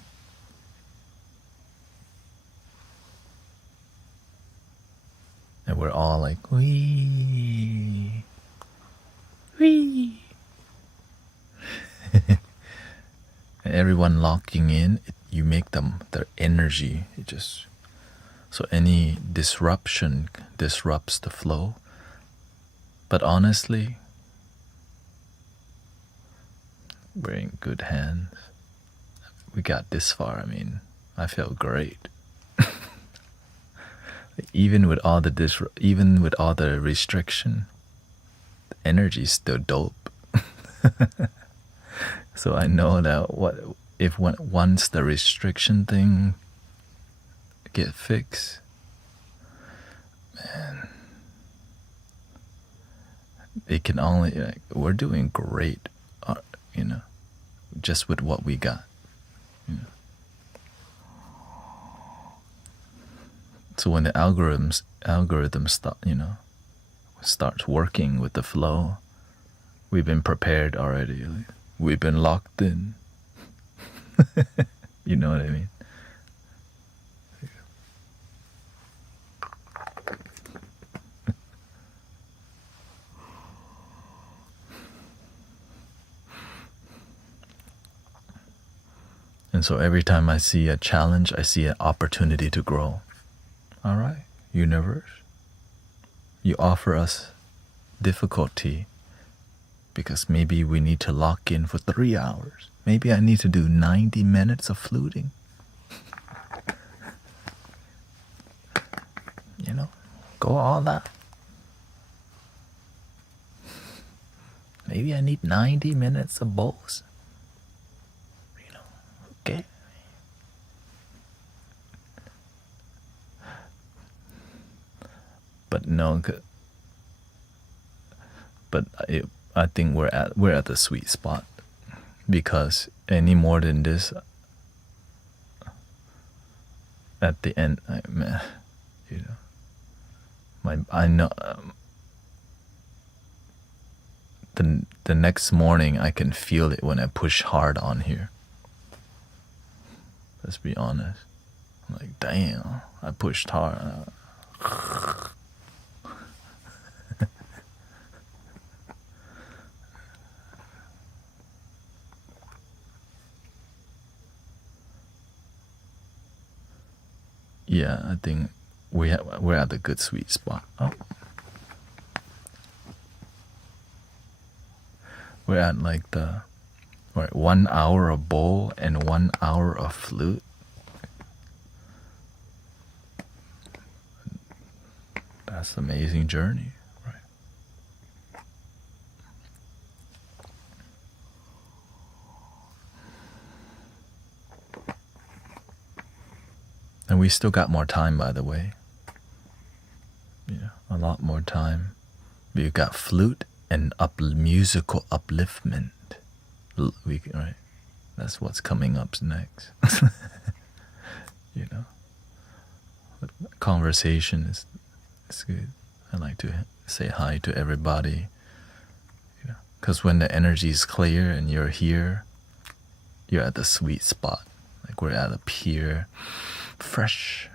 And we're all like, wee, wee. And everyone locking in, you make them, their energy, it just, so any disruption disrupts the flow. But honestly, we're in good hands. We got this far. I mean, I feel great. Even with all the restriction, the energy is still dope. So I know that once the restriction thing get fixed, man, it can only, like, we're doing great, you know. just with what we got. You know? So when the algorithms start, starts working with the flow, we've been prepared already. Like, we've been locked in. You know what I mean? And so every time I see a challenge, I see an opportunity to grow. All right, universe, you offer us difficulty because maybe we need to lock in for 3 hours. Maybe I need to do 90 minutes of fluting. Go all that. Maybe I need 90 minutes of bows. Okay. But no, I think we're at the sweet spot, because any more than this, at the end, I know. The next morning I can feel it when I push hard on here. Let's be honest. I'm like, damn, I pushed hard. Yeah, I think we're at a good sweet spot. Oh. We're at like 1 hour of bowl and 1 hour of flute. That's an amazing journey, right? And we still got more time, by the way. A lot more time. We've got flute and musical upliftment. Right? That's what's coming up next. Conversation is good. I like to say hi to everybody. Because when the energy is clear and you're here, you're at the sweet spot. Like we're at a pure, fresh.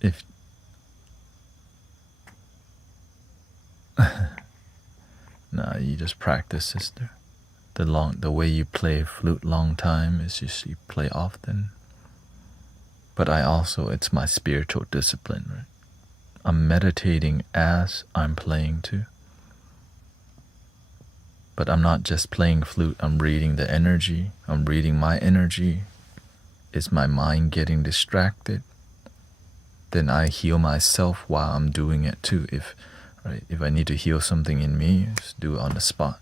If nah, you just practice, sister. The way you play flute long time is just you play often. But it's my spiritual discipline, right? I'm meditating as I'm playing too. But I'm not just playing flute, I'm reading the energy. I'm reading my energy. Is my mind getting distracted? Then I heal myself while I'm doing it too. If I need to heal something in me, just do it on the spot.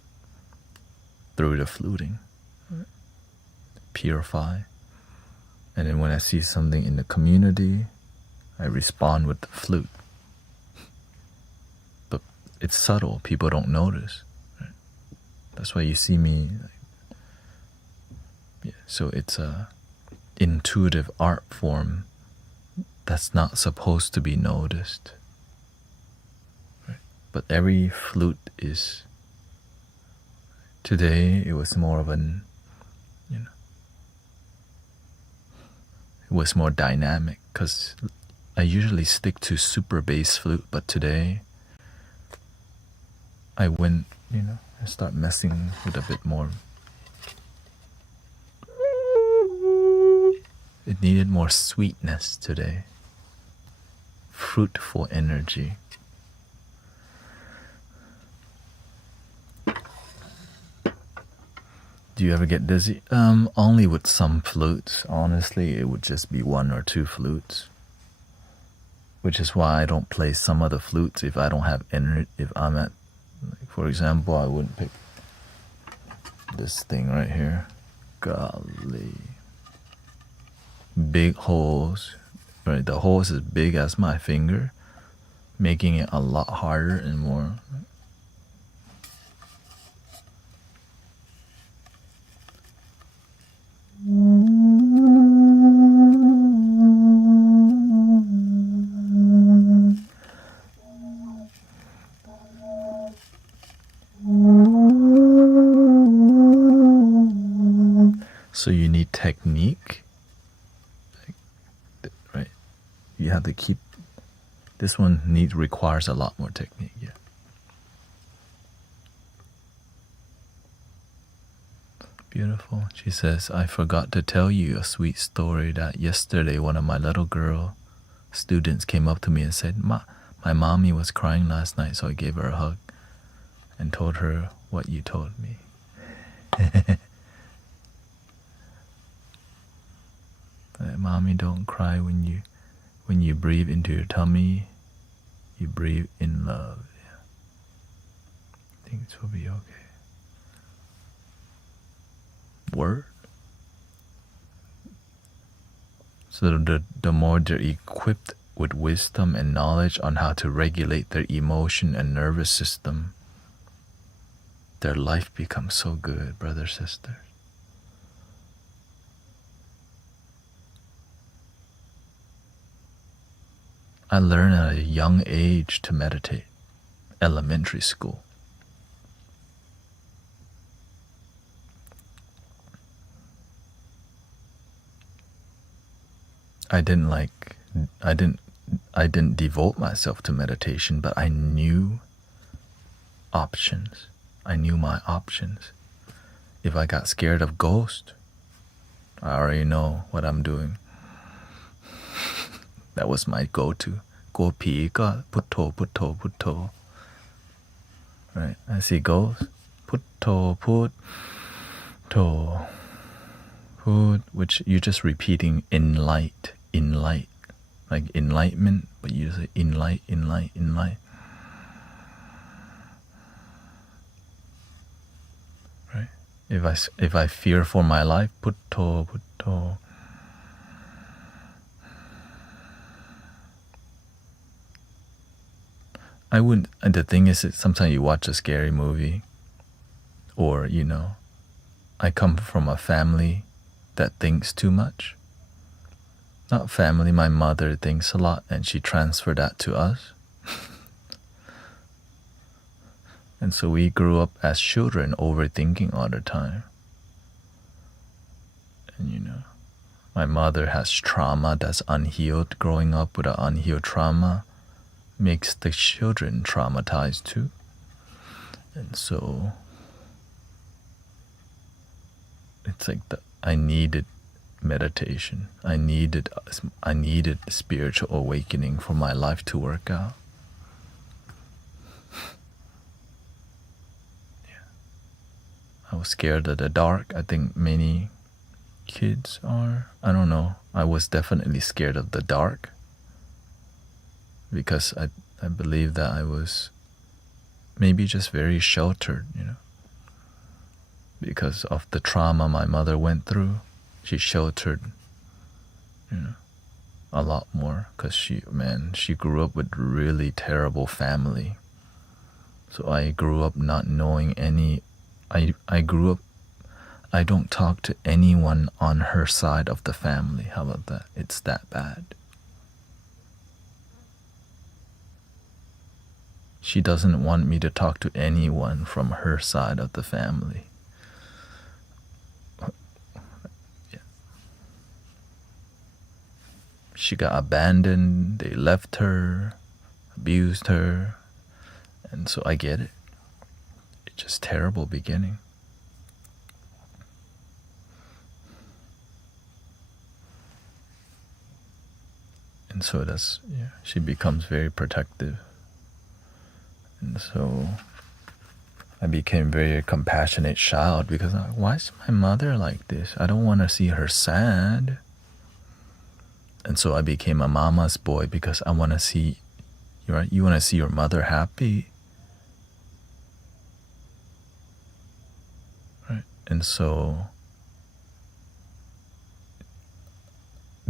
Through the fluting. Right? Purify. And then when I see something in the community, I respond with the flute. But it's subtle, people don't notice. Right? That's why you see me. So it's a intuitive art form that's not supposed to be noticed. Right? But every flute is. Today it was more of it was more dynamic, because I usually stick to super bass flute, but today I went, I start messing with a bit more. It needed more sweetness today. Fruitful energy. Do you ever get dizzy? Only with some flutes. Honestly, it would just be 1 or 2 flutes. Which is why I don't play some of the flutes if I don't have energy. If I'm at, for example, I wouldn't pick this thing right here. Golly. Big holes. Right, the hole is as big as my finger, making it a lot harder and more. So you need technique, right? You have to keep, this one requires a lot more technique, yeah. Beautiful. She says, I forgot to tell you a sweet story that yesterday one of my little girl students came up to me and said, my mommy was crying last night, so I gave her a hug and told her what you told me. Mommy, don't cry when you breathe into your tummy. You breathe in love. Yeah. Things will be okay. Word. So the more they're equipped with wisdom and knowledge on how to regulate their emotion and nervous system, their life becomes so good, brothers, sisters. I learned at a young age to meditate, elementary school. I didn't devote myself to meditation, but I knew options. I knew my options. If I got scared of ghosts, I already know what I'm doing. That was my go-to. กลัวผีก็พุทโธพุทโธพุทโธ Right? I see ghosts. พุทโธพุทโธ Put, which you're just repeating in light, like enlightenment, but you say in light. Right? If I fear for my life, putto. I wouldn't. The thing is, sometimes you watch a scary movie, or I come from a family that thinks too much. Not family, my mother thinks a lot, and she transferred that to us. And so we grew up as children overthinking all the time. And my mother has trauma that's unhealed. Growing up with an unhealed trauma makes the children traumatized too. And so it's like I needed meditation. I needed spiritual awakening for my life to work out. Yeah. I was scared of the dark. I think many kids are. I don't know. I was definitely scared of the dark because I believe that I was maybe just very sheltered, because of the trauma my mother went through. She sheltered, a lot more because she grew up with really terrible family. So I grew up not knowing I don't talk to anyone on her side of the family. How about that? It's that bad. She doesn't want me to talk to anyone from her side of the family. She got abandoned, they left her, abused her, and so I get it. It's just terrible beginning. And so she becomes very protective. And so I became a very compassionate child because why is my mother like this? I don't want to see her sad. And so I became a mama's boy because I want to see, right? You want to see your mother happy. Right? And so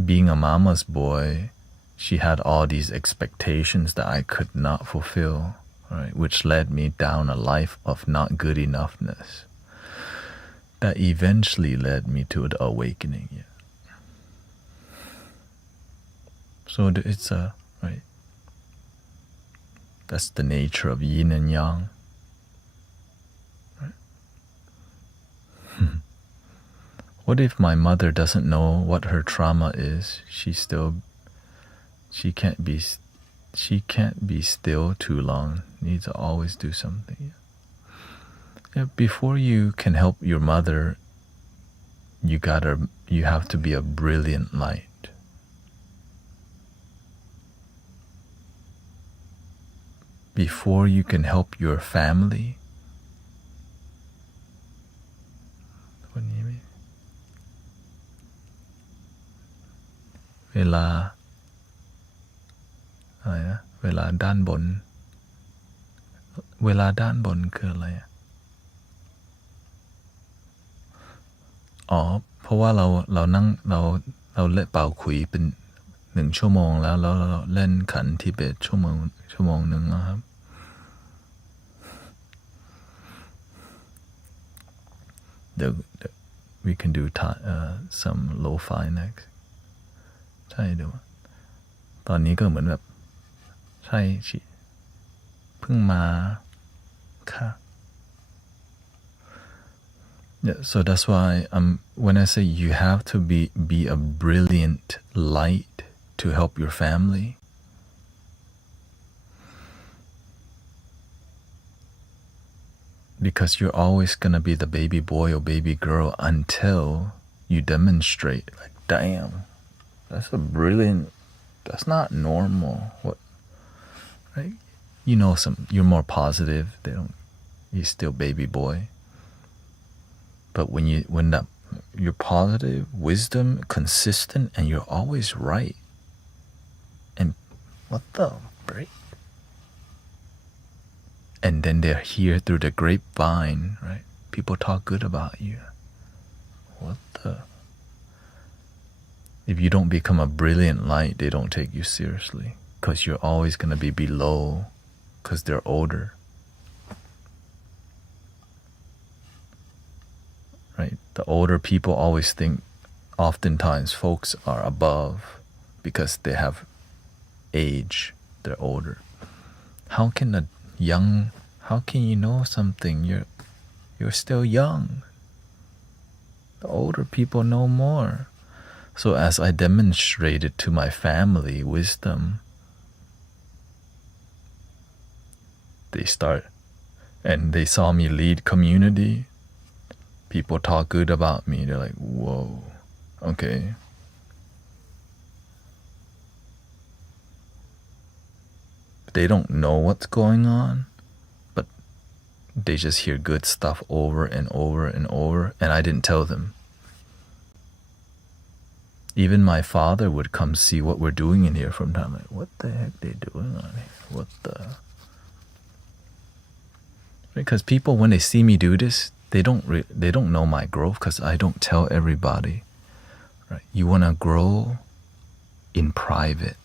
being a mama's boy, she had all these expectations that I could not fulfill, right? Which led me down a life of not good enoughness that eventually led me to the awakening. Yeah. So it's right. That's the nature of yin and yang. Right? What if my mother doesn't know what her trauma is? She can't be still too long. Needs to always do something. Yeah, before you can help your mother, you have to be a brilliant light. Before you can help your family, what do you mean? เวลาอะไรนะเวลาด้านบนคืออะไรอ่ะอ๋อเพราะว่าเรานั่งเราเล่นเป่าขลุยเป็น1 ชั่วโมงแล้วเราเล่นขันทิเบตชั่วโมงหนึ่งนะครับwe can do some lo-fi next ใช่ดูตอนนี้ก็เหมือนแบบใช่ชิเพิ่งมาค่ะ Yeah, so that's why when I say you have to be a brilliant light to help your family, because you're always gonna be the baby boy or baby girl until you demonstrate like, damn, that's not normal. What, right? You know, you're more positive. You're still baby boy. But when you're positive, wisdom, consistent, and you're always right. And what the break? And then they're here through the grapevine, right? People talk good about you. What the? If you don't become a brilliant light, they don't take you seriously. Because you're always going to be below, because they're older. Right? The older people always think, oftentimes folks are above because they have age, they're older. How can you know something? You're still young. The older people know more. So as I demonstrated to my family wisdom, they saw me lead community. People talk good about me. They're like, whoa, okay. They don't know what's going on, but they just hear good stuff over and over and over, and I didn't tell them. Even my father would come see what we're doing in here from time. Like, what the heck they doing on here? What the? Because people, when they see me do this, they don't know my growth because I don't tell everybody. Right? You want to grow in private.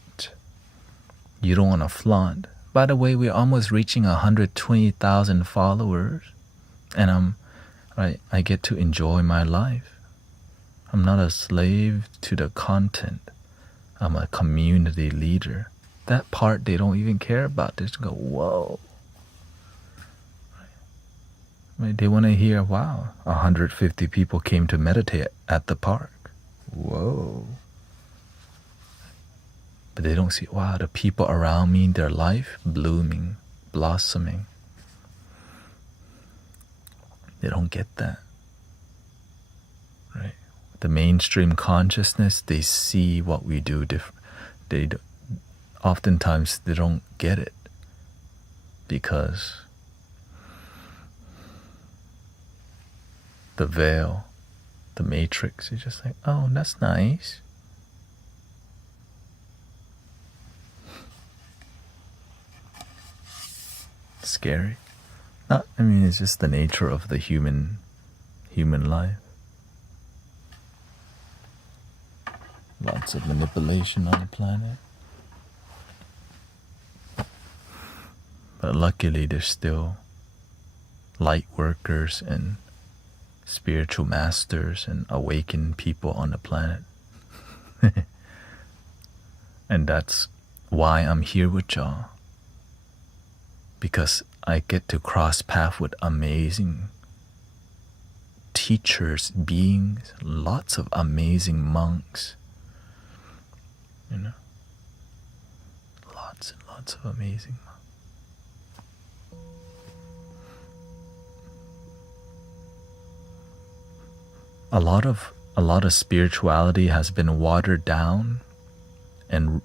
You don't want to flaunt. By the way, we're almost reaching 120,000 followers, and I get to enjoy my life. I'm not a slave to the content. I'm a community leader. That part they don't even care about. They just go, whoa. They want to hear, wow, 150 people came to meditate at the park. Whoa. But they don't see, wow, the people around me, their life blooming, blossoming. They don't get that. Right? The mainstream consciousness, they see what we do different. Oftentimes they don't get it because the veil, the matrix is just like, oh, that's nice. Scary. It's just the nature of the human life. Lots of manipulation on the planet. But luckily there's still light workers and spiritual masters and awakened people on the planet. And that's why I'm here with y'all. Because I get to cross paths with amazing teachers, beings, lots of amazing monks, lots and lots of amazing monks. A lot of spirituality has been watered down and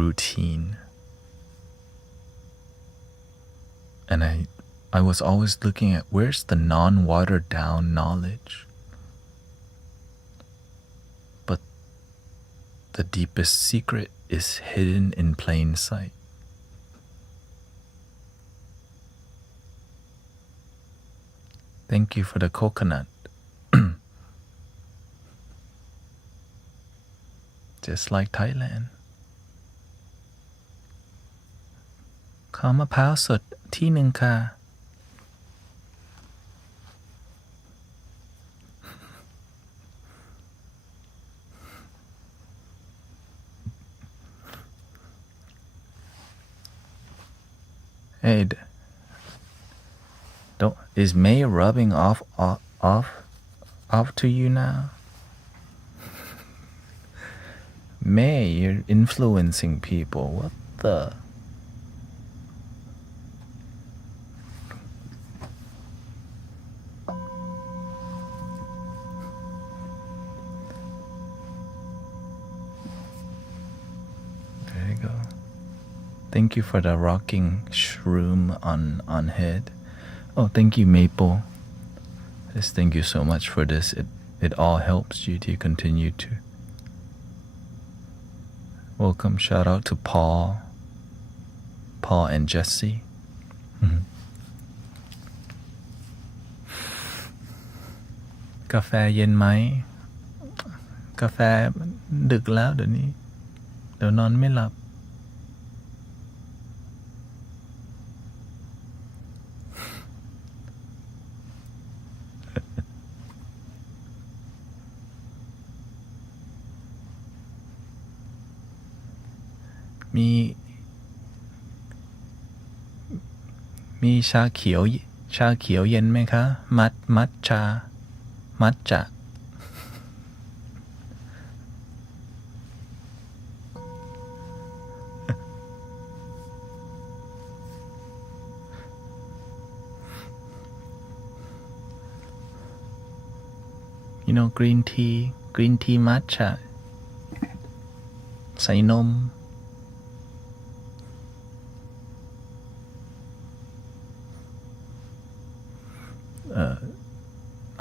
routine. And I was always looking at where's the non-watered down knowledge. But the deepest secret is hidden in plain sight. Thank you for the coconut. Just like Thailand. ขอมะพร้าวสดที่หนึ่งค่ะ Hey, don't is May rubbing off to you now? May, you're influencing people. What the? There you go. Thank you for the rocking shroom on head. Oh, thank you, Maple. Just thank you so much for this. It all helps you to continue to. Welcome, shout out to Paul and Jesse. Cafe เย็นไหม กาแฟดึกแล้วเดี๋ยวนี้ เดี๋ยวนอนไม่หลับ มีชาเขียวเย็นไหมคะมัทชามัทจะ You know green tea matcha ใส่นม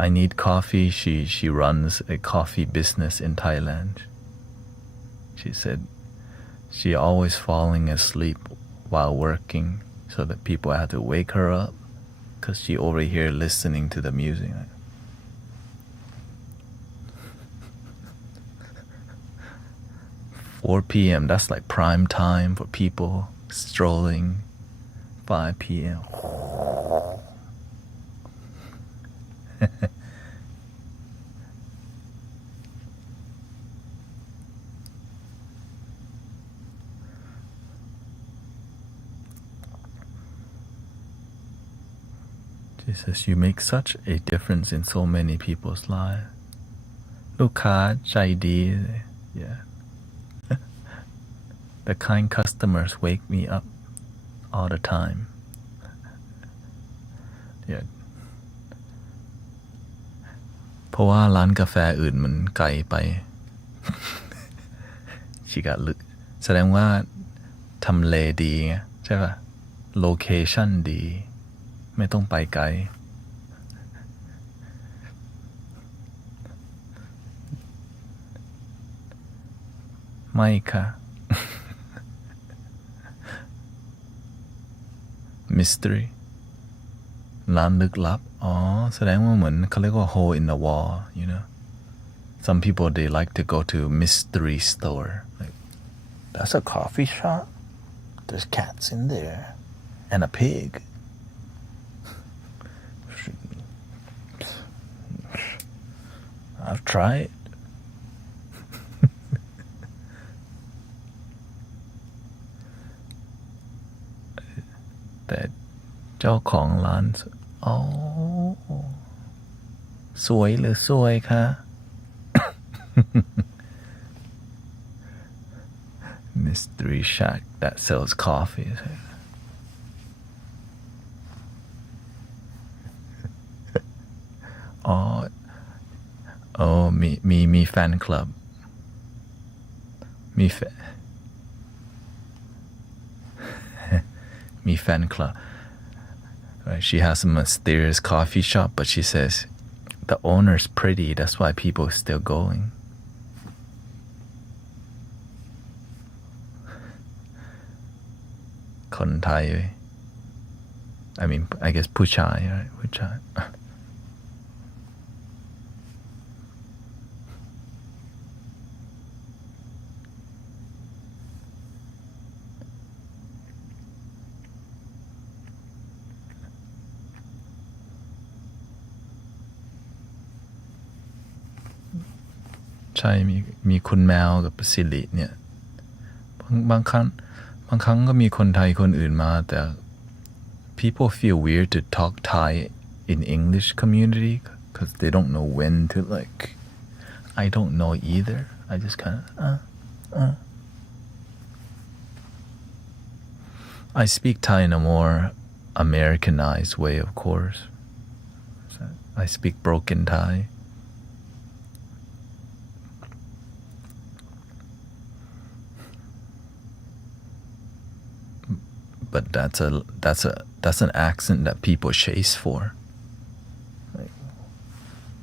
I need coffee. She runs a coffee business in Thailand. She said she always falling asleep while working so that people have to wake her up because she over here listening to the music. 4 p.m. That's like prime time for people strolling. 5 p.m. Jesus, you make such a difference in so many people's lives. ลูกค้าใจดี Yeah. The kind customers wake me up all the time. Yeah. เพราะว่าร้านกาแฟอื่นมันไกลไป ชิกะลึกแสดงว่าทำเลดีไงใช่ป่ะโลเคชั่นดีไม่ต้องไปไกลไม่ค่ะ mystery ร้านลึกลับอ๋อแสดงว่าเหมือนเขาเรียกว่า hole in the wall you know some people they like to go to mystery store like that's a coffee shop there's cats in there and a pig I've triedแต่เจ้าของร้านอ๋อ สวยหรือสวยคะ Mystery shack that sells coffee. Oh, me fan club. Me fan club. Right, she has a mysterious coffee shop, but she says the owner's pretty. That's why people are still going. Kon Thai. I mean, I guess ผู้ชาย right? ผู้ชาย ใช่มีคุณแมวกับสิริเนี่ยบางครั้งก็มีคนไทยคนอื่นมาแต่ people feel weird to talk Thai in English community because they don't know when to like I don't know either. I just kind of I speak Thai in a more Americanized way, of course. I speak broken Thai. But that's an accent that people chase for,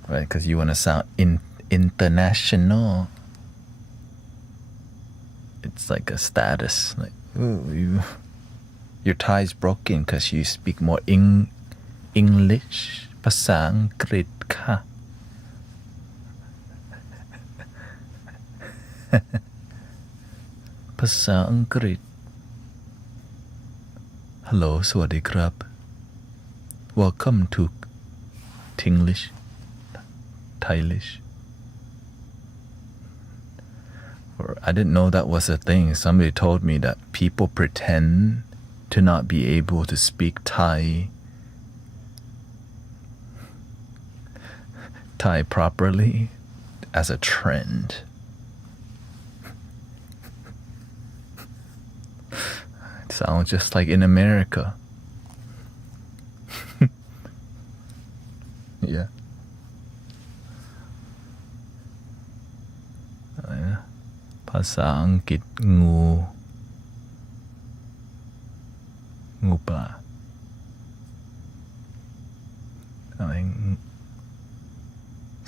right? Because you want to sound international. It's like a status, like your Thai is broken because you speak more English. ภาษาอังกฤษค่ะ ภาษาอังกฤษ Hello สวัสดีครับ Welcome to Tinglish Thailish. I didn't know that was a thing. Somebody told me that people pretend to not be able to speak Thai properly as a trend. It sounds just like in America. Yeah. ภาษาอังกฤษงูปลาอะไร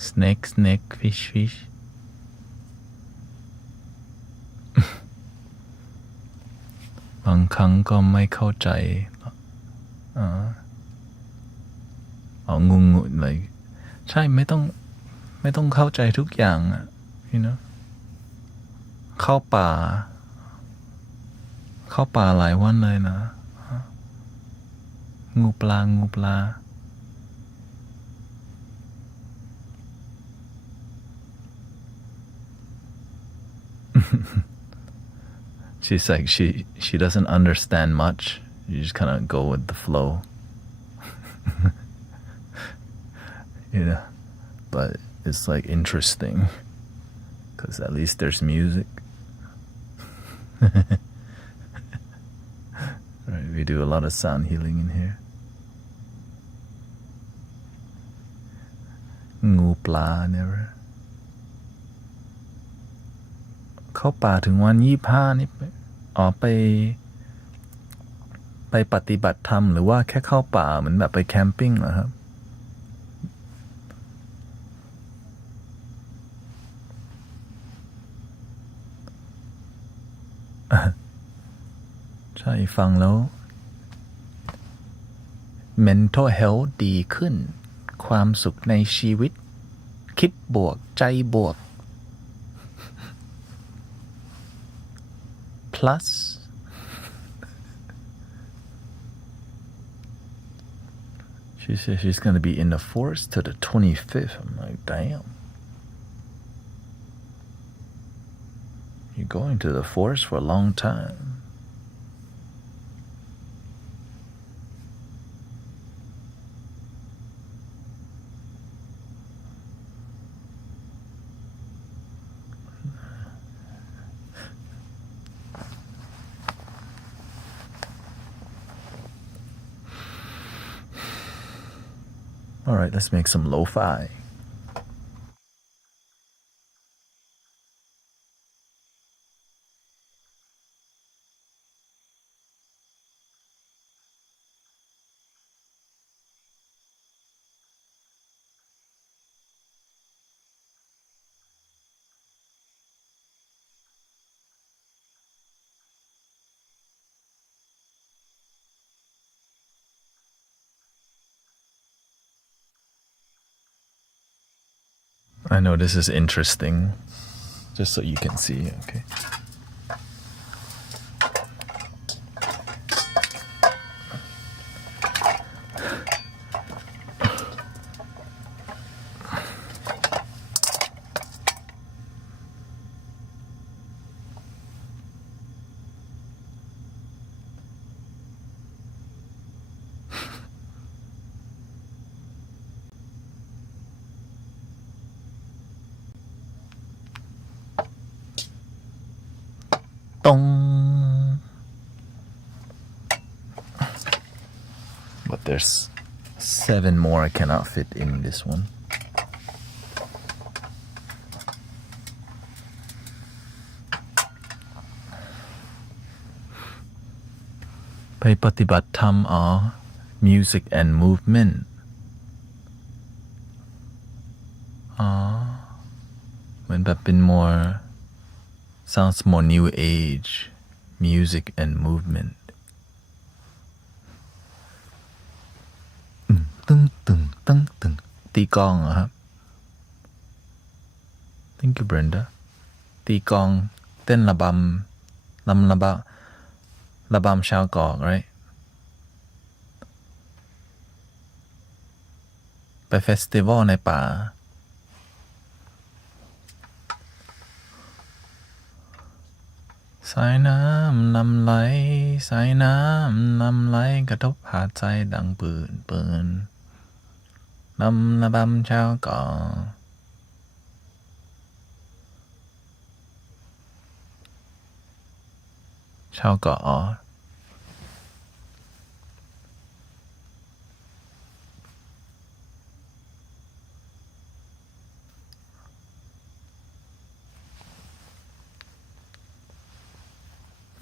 snake fish บางครั้งก็ไม่เข้าใจงูอะไรใช่ไม่ต้องเข้าใจทุกอย่างyou know เข้าป่าหลายวันเลยนะงูปลา She's like she doesn't understand much. You just kind of go with the flow. You know, but it's like interesting because at least there's music. Right, we do a lot of sound healing in here. งูปลา never. เข้าป่าถึงวัน25นี่ไปปฏิบัติธรรมหรือว่าแค่เข้าป่าเหมือนแบบไปแคมปิ้งเหรอครับใช่ฟังแล้ว mental health ดีขึ้นความสุขในชีวิตคิดบวกใจบวก plus she says she's going to be in the forest to the 25th. I'm like, damn. You're going to the forest for a long time. Alright, let's make some lo-fi. I know this is interesting, just so you can see, okay? Dong. But there's 7 more I cannot fit in this one. ไปปฏิบัติธรรมอ๋อ music and movement อ๋อเหมือนแบบเป็น more sounds more new age music and movement ตึงตึงตึงตึงตีกลองเหรอครับ Thank you Brenda ตีกลองเต้นระบำระบำชาวเกาะ right ไปเฟสติวัลในป่าสายน้ำนำไหลสายน้ำนำไหลกระทบหาดทรายดังปืนลำระบำชาวเกาะชาวเกาะอ๋อ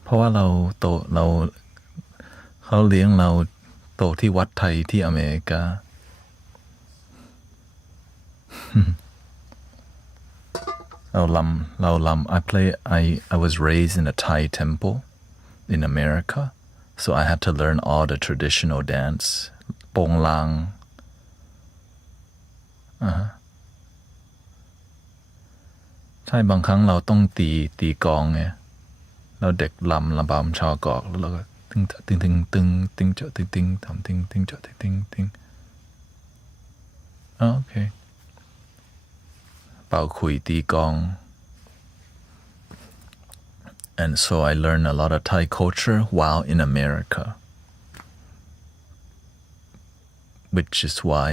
เพราะว่าเขาเลี้ยงเราโตที่วัดไทยที่อเมริกา เราลำ I was raised in a Thai temple in America so I had to learn all the traditional dance โปงลางใช่บางครั้งเราต้องตีกลองไงเราเด็กลำระบำชาวเกาะแล้วเราก็ตึงตึงตึงตึงตึงเจาะตึงตึงทำตึงตึงเจาะตึงตึงโอเคเป่าขุยตีกลอง and so I learned a lot of Thai culture while in America which is why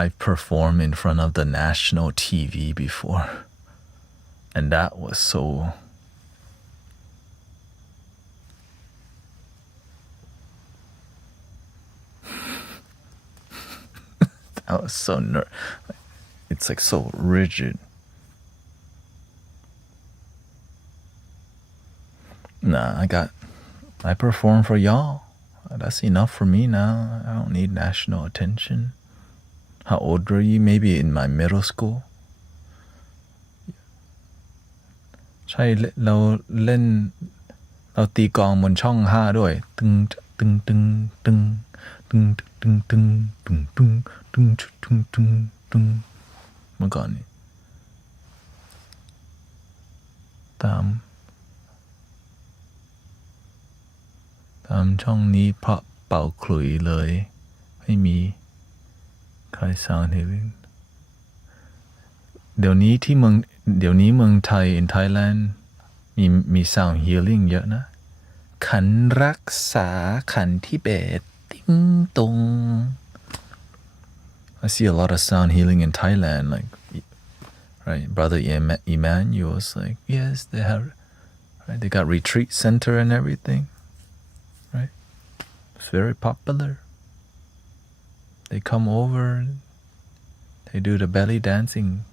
I've performed in front of the national TV before and that was so that was so it's like so rigid. Nah, I perform for y'all. That's enough for me now. I don't need national attention. How old were you? Maybe in my middle school. ใช่เราตีกลองบนช่อง 5ด้วยตึงตึงตึงตึงตึงตึงตึงตึงตึงตึงตึงตึงตึงเมื่อก่อนนี้ตามช่องนี้เพราะเป่าขลุ่ยเลยไม่มีใคร sound healing เดี๋ยวนี้เมืองไทย in Thailand มี sound healing เยอะนะขันรักษาขันทิเบตติ้งตง I see a lot of sound healing in Thailand like right brother Emmanuel was like yes they have Right? They got retreat center and everything. Right? It's very popular. They come over, they do the belly dancing.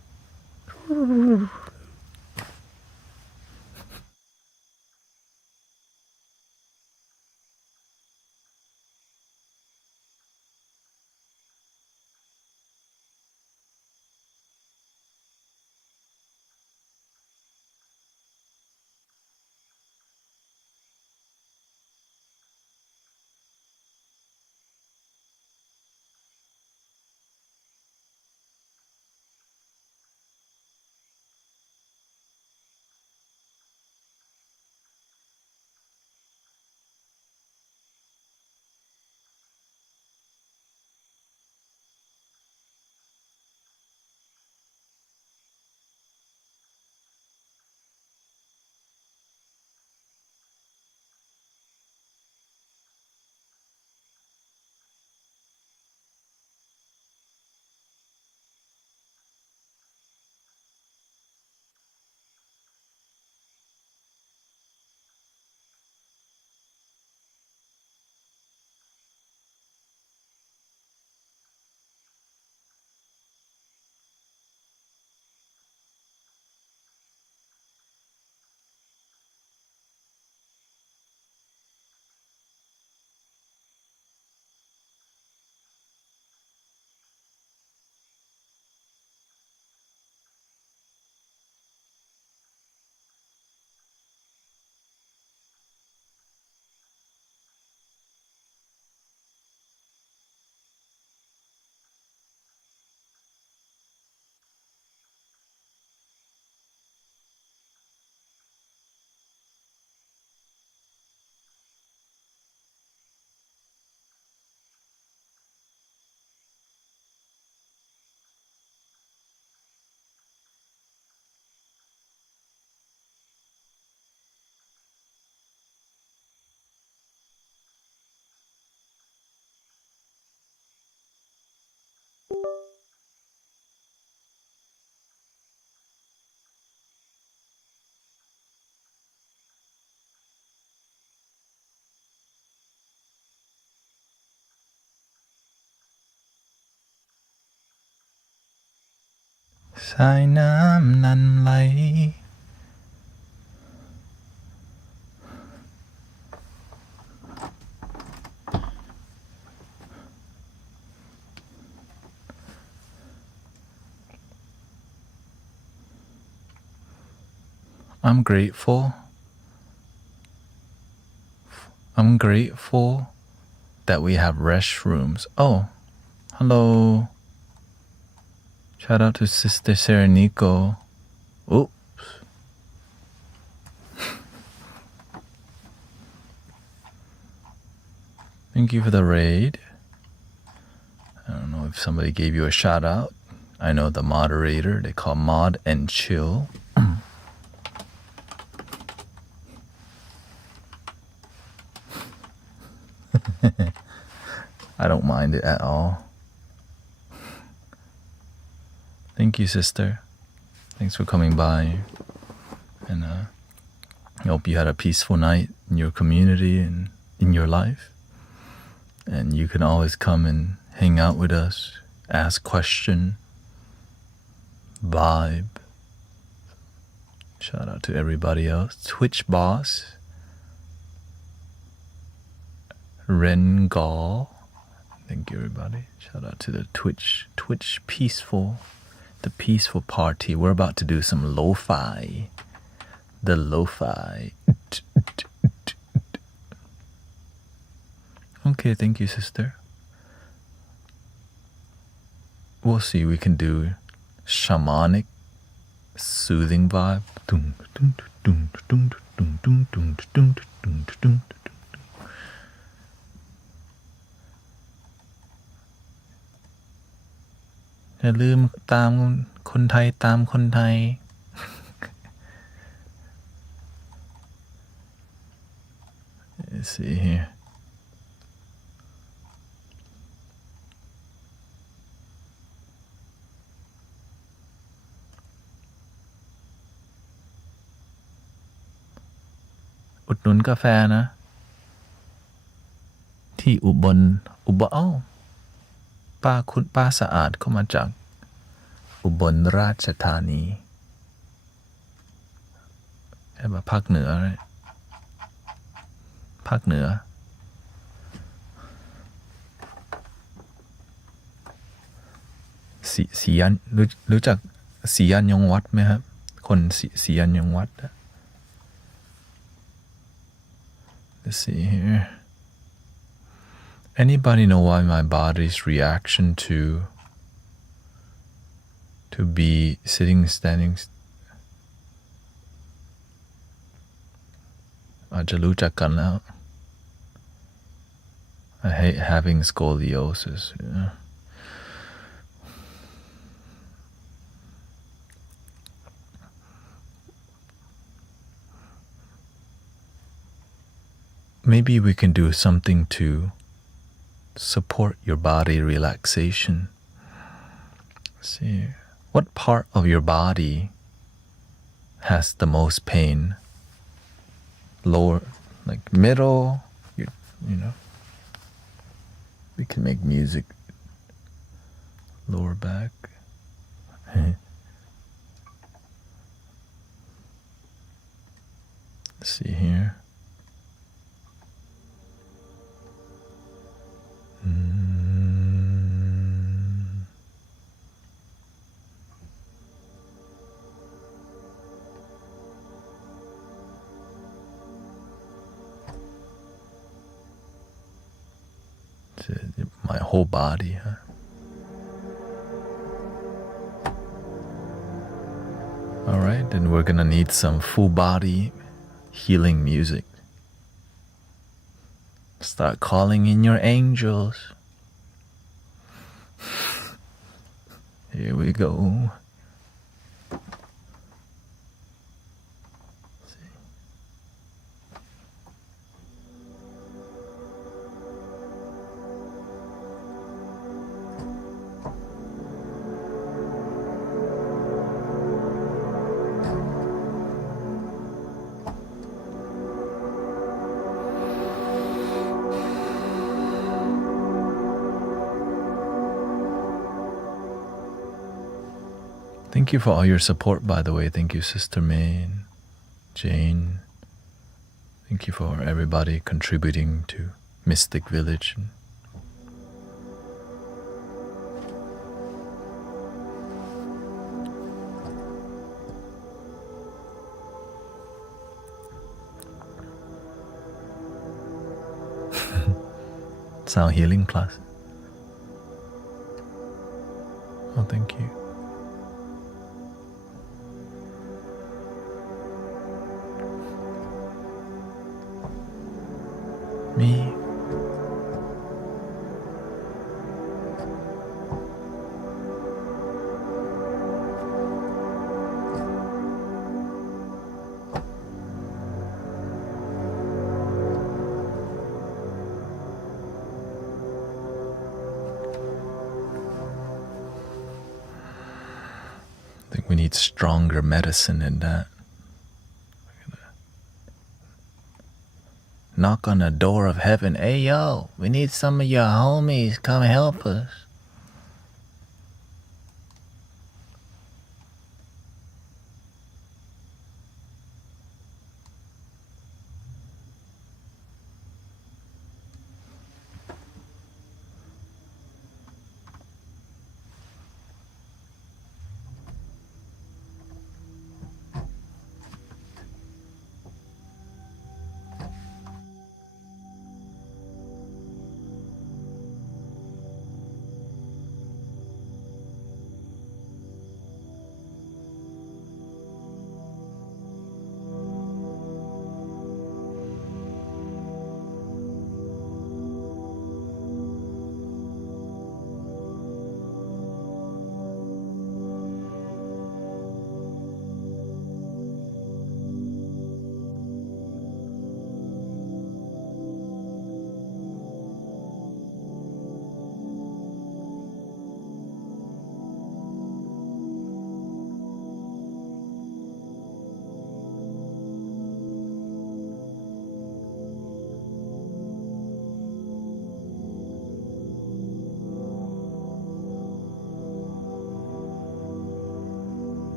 Sai nam nan lai. I'm grateful. I'm grateful that we have restrooms. Oh, hello. Shout out to Sister Serenico. Oops. Thank you for the raid. I don't know if somebody gave you a shout out. I know the moderator, they call Mod and Chill. I don't mind it at all. Thank you, sister. Thanks for coming by. And I hope you had a peaceful night in your community and in your life. And you can always come and hang out with us, ask question, vibe. Shout out to everybody else. Twitch boss. Rengal. Thank you, everybody. Shout out to the Twitch peaceful, the peaceful party. We're about to do some lo-fi. The lo-fi. Okay, thank you, sister. We'll see. We can do shamanic, soothing vibe.อย่าลืมตามคนไทยตามคนไทย Let's see here. นุนกาแฟนะที่อุบลอ้าวป้าสะอาดเข้ามาจากอุบลราชธานีแค่มาภาคเหนือสียันรู้จักสียันยงวัดไหมครับคนสียันยงวัด Let's see here. Anybody know why my body's reaction to be sitting, standing? อาจจะรู้จักกันแล้ว I hate having scoliosis. Yeah. Maybe we can do something to support your body relaxation. Let's see, what part of your body has the most pain? Lower, like middle, you know. We can make music. Lower back. Let's see here. My whole body, huh? All right, then we're gonna need some full body healing music. Start calling in your angels. Here we go. Thank you for all your support, by the way. Thank you, Sister May and Jane. Thank you for everybody contributing to Mystic Village. Sound healing class. Oh, thank you. Me. I think we need stronger medicine than that. Knock on the door of heaven. Hey, yo, we need some of your homies. Come help us.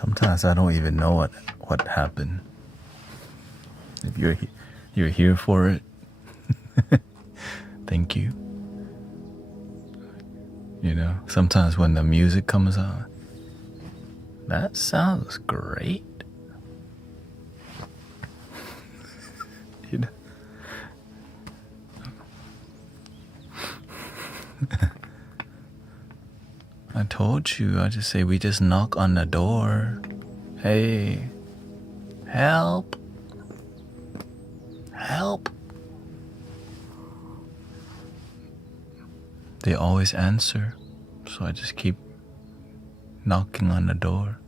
Sometimes I don't even know what happened. If you're here for it, thank you. You know, sometimes when the music comes on, that sounds great. You know. I told you, I just say we just knock on the door. Hey, help. Help. They always answer, so I just keep knocking on the door.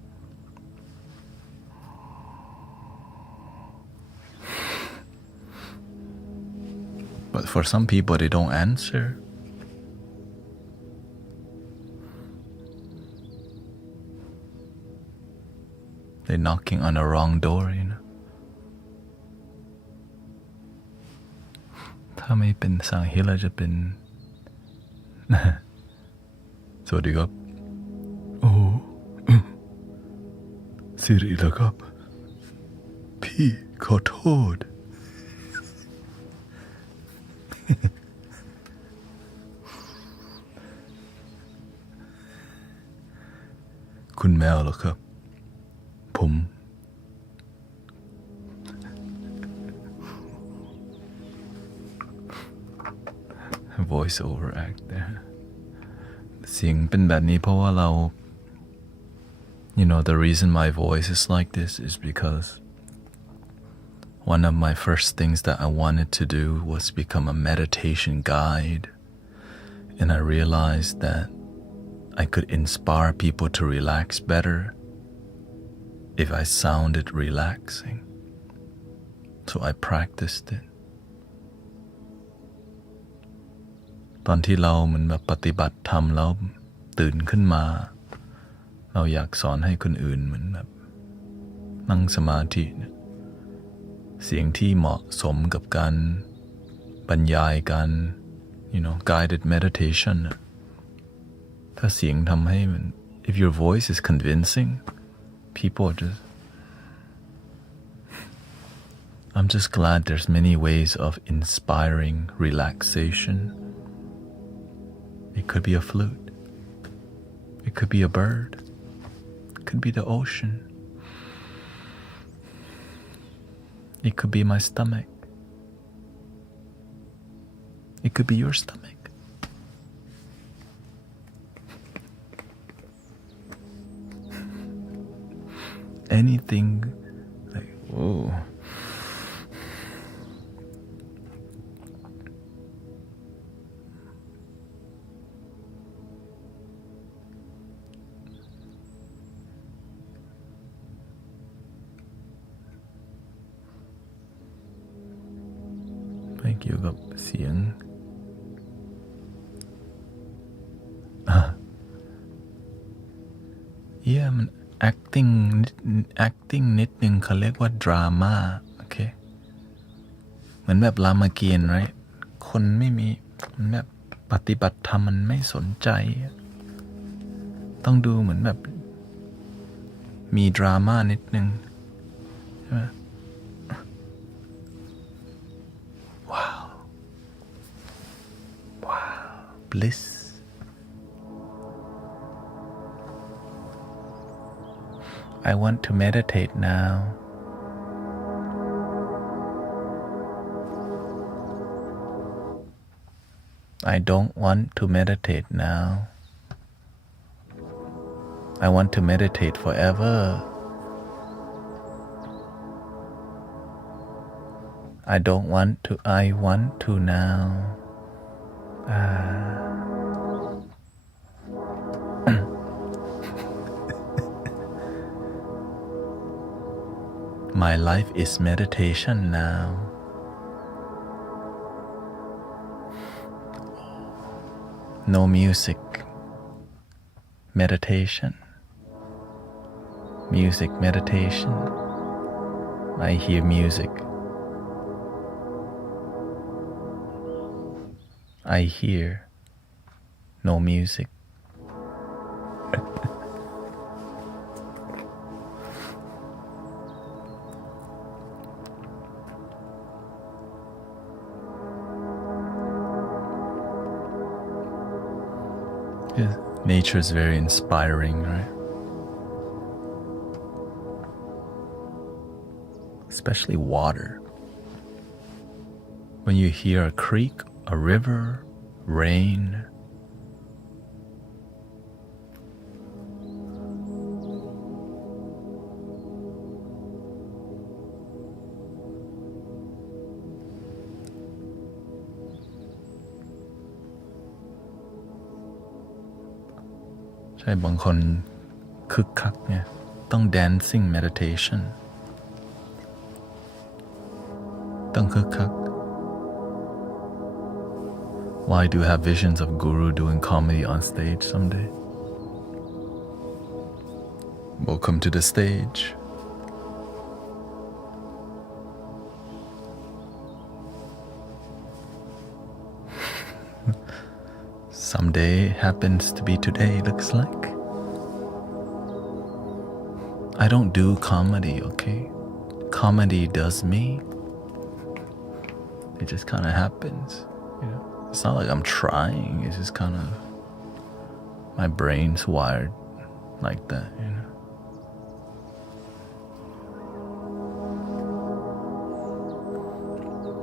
But for some people, they don't answer. They're knocking on the wrong door, you know. ถ้าไม่เป็นภาษาอังกฤษเราจะเป็น สวัสดีครับ โอ้สิริเหรอครับ พี่ขอโทษ คุณแมวเหรอครับ ผม voice over act there เสียงเป็นแบบนี้เพราะว่าเรา you know the reason my voice is like this is because one of my first things that I wanted to do was become a meditation guide, and I realized that I could inspire people to relax better if I sounded relaxing. So I practiced it. ตอนที่เราเหมือนแบบปฏิบัติธรรมแล้วตื่นขึ้นมาเราอยากสอนให้คนอื่นเหมือนแบบนั่งสมาธิเนี่ยเสียงที่เหมาะสมกับการบรรยายการ you know guided meditation ถ้าเสียงทำให้มัน if your voice is convincing people are just I'm just glad there's many ways of inspiring relaxation. It could be a flute. It could be a bird. It could be the ocean. It could be my stomach. It could be your stomach. Anything like, whoa. Thank you กับเสียงมัน acting นิดนึงเขาเรียกว่า drama โอเคเหมือนแบบรามเกียรติ์ right คนไม่มีมันแบบปฏิบัติธรรมมันไม่สนใจต้องดูเหมือนแบบมีดราม่านิดนึงใช่ไหมbliss. I want to meditate now. I don't want to meditate now. I want to meditate forever. I don't want to, I want to now. My life is meditation now. No music. Meditation. Music meditation. I hear music. I hear no music. Nature is very inspiring, right? Especially water. When you hear a creek, a river, rain,ใช่บางคนคึกคักเนี่ยต้อง dancing meditation ต้องคึกคัก Why do you have visions of Guru doing comedy on stage someday? Welcome to the stage. Someday happens to be today, looks like. I don't do comedy, okay? Comedy does me. It just kind of happens, you know? It's not like I'm trying, it's just kind of, my brain's wired like that, you know?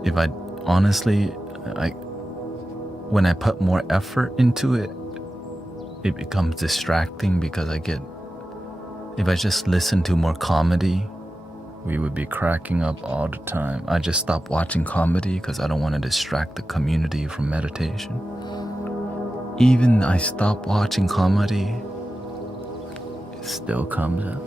If I, honestly, when I put more effort into it, it becomes distracting because if I just listen to more comedy, we would be cracking up all the time. I just stopped watching comedy because I don't want to distract the community from meditation. Even I stopped watching comedy, it still comes out.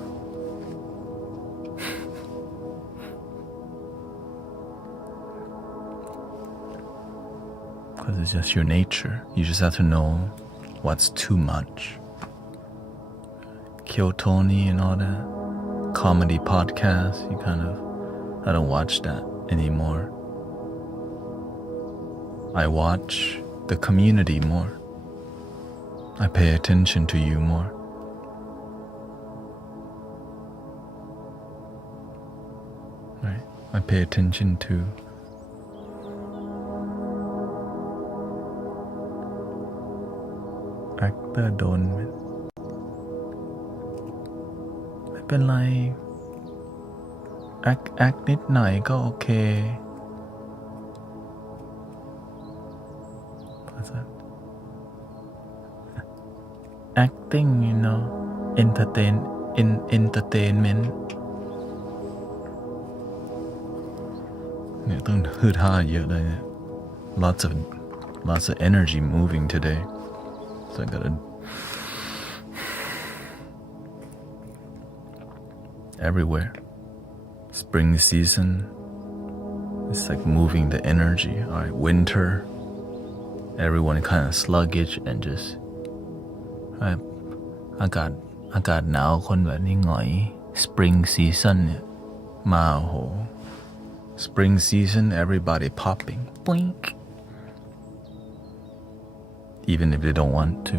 Because it's just your nature. You just have to know what's too much. Kyotoni and all that. Comedy podcasts, I don't watch that anymore. I watch the community more. I pay attention to you more. Right? I pay attention to actor โดนไม่เป็นไรแอคนิดหน่อยก็โอเค acting you know entertainment เนี่ยต้องฮืดฮ่าเยอะเลยเนี่ย lots of energy moving today so I gotta everywhere. Spring season, it's like moving the energy. All right, winter, everyone kind of sluggish and just อากาศหนาวคนแบบนี้หงอย Spring season เนี่ยมาโห Spring season, everybody popping, blink, even if they don't want to.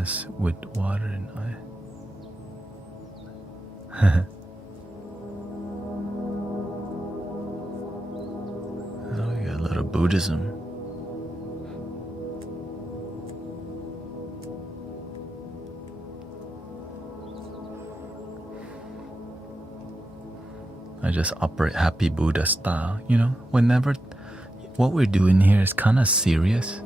As with water and ice. Oh, we got a little Buddhism. I just operate happy Buddha style, you know, whenever what we're doing here is kind of serious.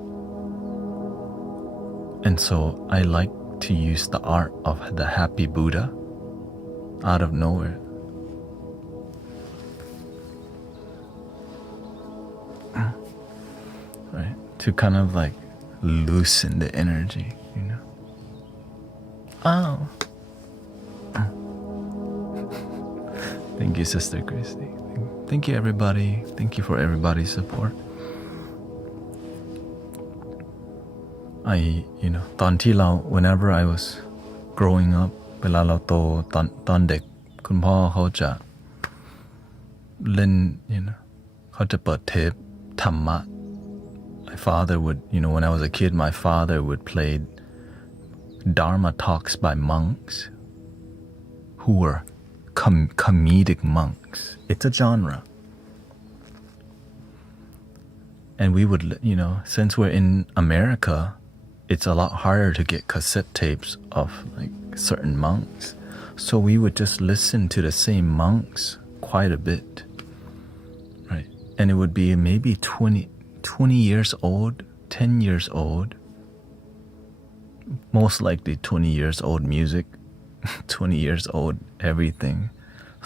And so I like to use the art of the happy Buddha out of nowhere. Right? To kind of like loosen the energy, you know. Oh. Thank you, Sister Christy. Thank you, everybody. Thank you for everybody's support. You know, ตอนที่เรา whenever I was growing up เวลาเราโตตอนเด็กคุณพ่อเขาจะเล่น you know เขาจะเปิดเทปธรรมะ my father would, you know, when I was a kid my father would play Dharma talks by monks who were comedic monks. It's a genre. And we would, since we're in America, it's a lot harder to get cassette tapes of like certain monks. So we would just listen to the same monks quite a bit, right? And it would be maybe 20 years old, 10 years old, most likely 20 years old music, 20 years old everything.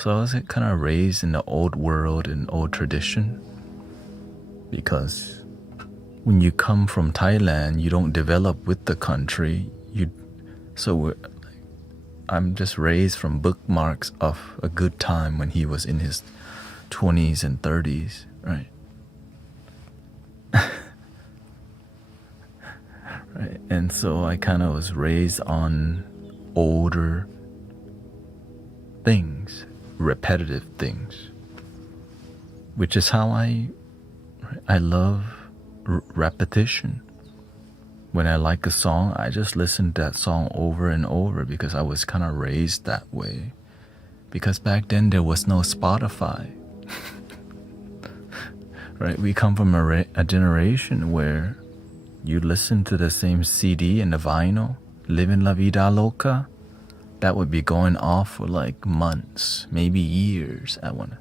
So I was kind of raised in the old world and old tradition, because when you come from Thailand, you don't develop with the country. I'm just raised from bookmarks of a good time when he was in his 20s and 30s, right? Right. And so I kind of was raised on older things, repetitive things, which is how I love repetition. When I like a song, I just listen to that song over and over because I was kind of raised that way. Because back then there was no Spotify. Right? We come from a generation where you listen to the same CD and the vinyl, Living La Vida Loca. That would be going off for like months, maybe years. I want to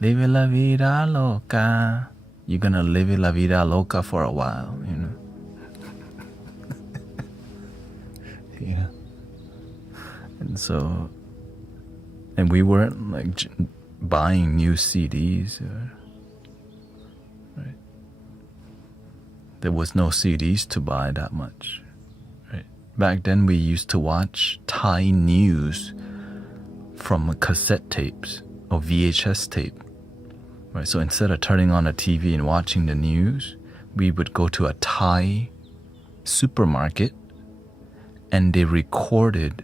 live la vida loca. You're gonna live la vida loca for a while, Yeah. And we weren't like buying new CDs. Right? There was no CDs to buy that much. Right? Back then we used to watch Thai news from cassette tapes or VHS tape. Right? So instead of turning on a TV and watching the news, we would go to a Thai supermarket and they recorded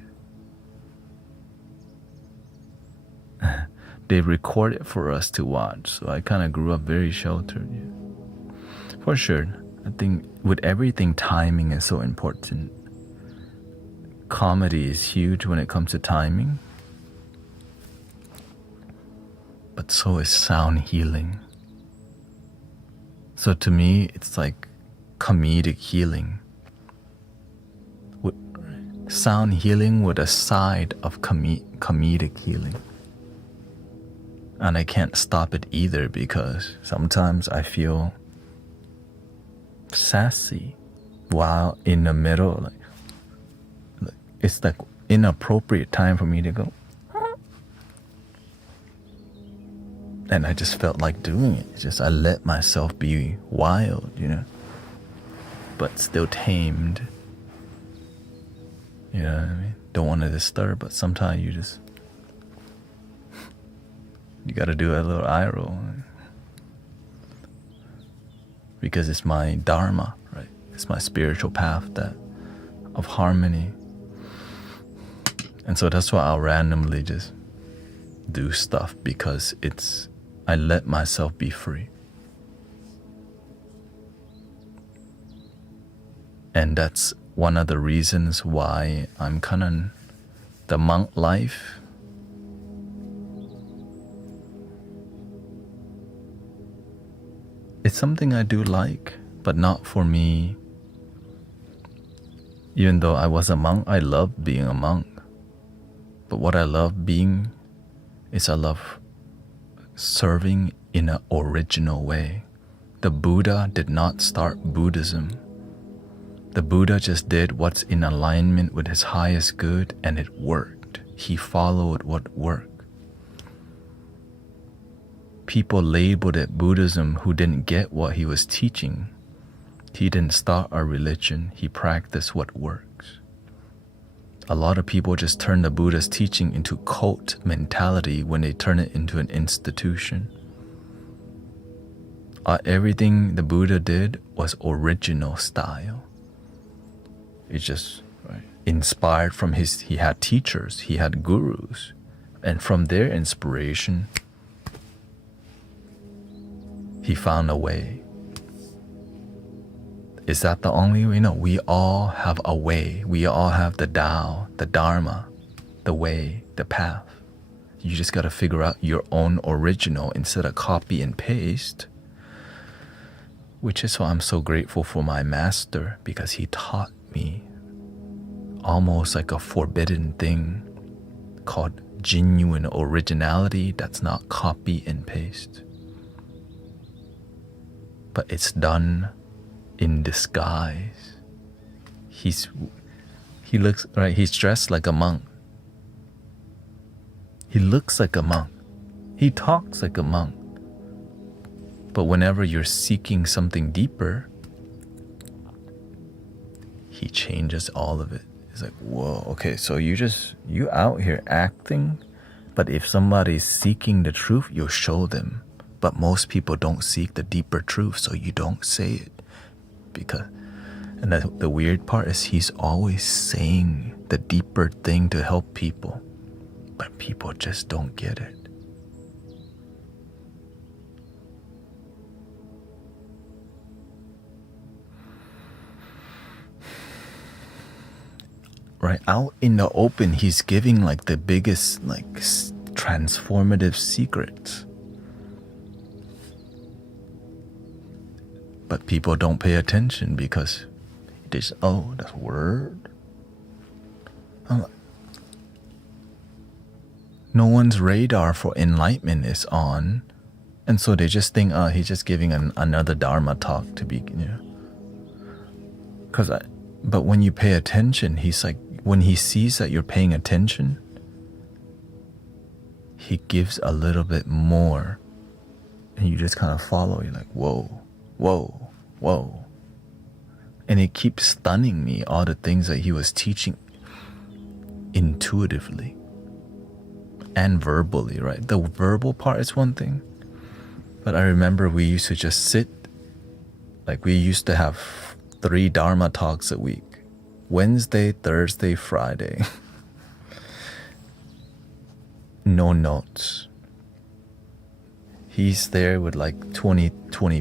for us to watch. So I kind of grew up very sheltered. Yeah. For sure. I think with everything, timing is so important. Comedy is huge when it comes to timing. But so is sound healing. So to me, it's like comedic healing. Sound healing with a side of comedic healing. And I can't stop it either, because sometimes I feel sassy while in the middle. Like it's like inappropriate time for me to go. And I just felt like doing it. It's just I let myself be wild, but still tamed. You know what I mean? Don't want to disturb, but sometimes you gotta do a little eye roll. Because it's my Dharma, right? It's my spiritual path of harmony. And so that's why I'll randomly just do stuff, because I let myself be free. And that's one of the reasons why I'm kind of the monk life. It's something I do like, but not for me. Even though I was a monk, I love being a monk. But what I love being is I love serving in an original way. The Buddha did not start Buddhism. The Buddha just did what's in alignment with his highest good, and it worked. He followed what worked. People labeled it Buddhism who didn't get what he was teaching. He didn't start a religion, he practiced what works. A lot of people just turn the Buddha's teaching into cult mentality when they turn it into an institution. Everything the Buddha did was original style. It's just inspired from he had teachers, he had gurus, and from their inspiration, he found a way. Is that the only way? No, we all have a way. We all have the Tao, the Dharma, the way, the path. You just got to figure out your own original instead of copy and paste. Which is why I'm so grateful for my master, because he taught me almost like a forbidden thing called genuine originality that's not copy and paste. But it's done in disguise. He looks right, he's dressed like a monk. He looks like a monk. He talks like a monk. But whenever you're seeking something deeper, he changes all of it. It's like, whoa, okay, so you out here acting, but if somebody's seeking the truth, you'll show them. But most people don't seek the deeper truth, so you don't say it. And the weird part is he's always saying the deeper thing to help people, but people just don't get it. Right out in the open, he's giving like the biggest like transformative secrets. But people don't pay attention because they just, oh, that's word. I'm like, no one's radar for enlightenment is on, and so they just think, oh, he's just giving another Dharma talk to be, you know. But when you pay attention, he's like, when he sees that you're paying attention, he gives a little bit more, and you just kind of follow. You're like, whoa, whoa, whoa. And it keeps stunning me, all the things that he was teaching intuitively and verbally, right? The verbal part is one thing, but I remember we used to just sit, like we used to have 3 Dharma talks a week. Wednesday, Thursday, Friday. No notes. He's there with like 20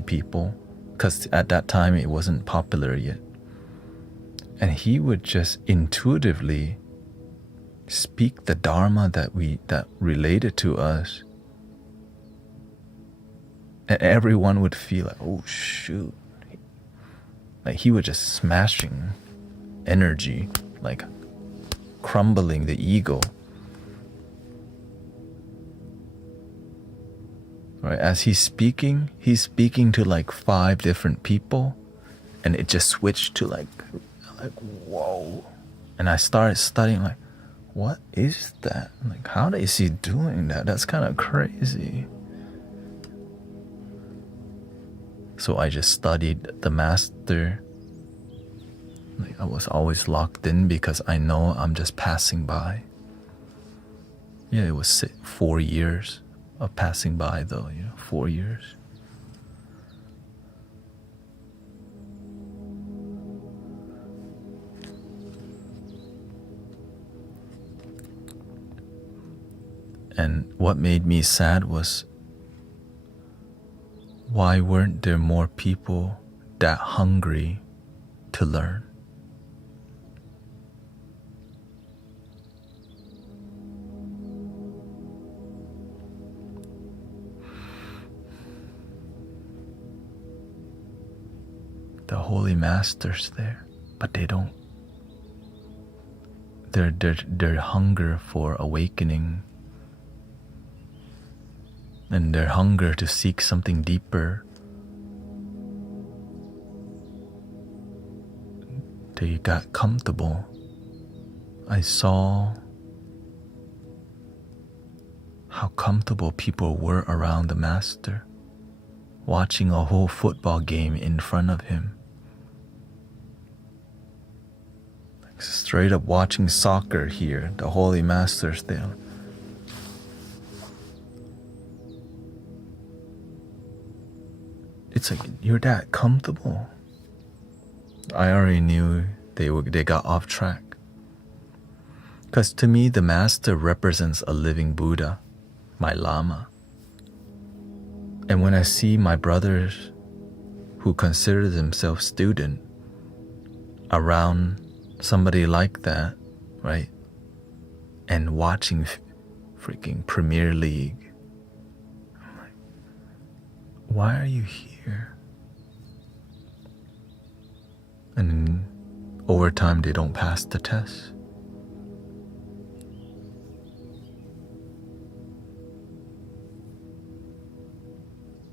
people, because at that time it wasn't popular yet. And he would just intuitively speak the Dharma that related to us. And everyone would feel like, oh shoot. Like he was just smashing energy, like crumbling the ego. Right, as he's speaking to like 5 different people, and it just switched to like whoa. And I started studying, like, what is that? Like, how is he doing that? That's kind of crazy. So I just studied the master. Like, I was always locked in because I know I'm just passing by. Yeah, it was 4 years of passing by though, 4 years. And what made me sad was, why weren't there more people that hungry to learn? The holy masters there, but they don't. Their hunger for awakening and their hunger to seek something deeper, they got comfortable. I saw how comfortable people were around the master, watching a whole football game in front of him. Like straight up watching soccer here, the holy masters there. It's like, you're that comfortable. I already knew they got off track. Because to me, the master represents a living Buddha, my Lama. And when I see my brothers who consider themselves student, around somebody like that, right? And watching freaking Premier League. I'm like, why are you here? And over time, they don't pass the test.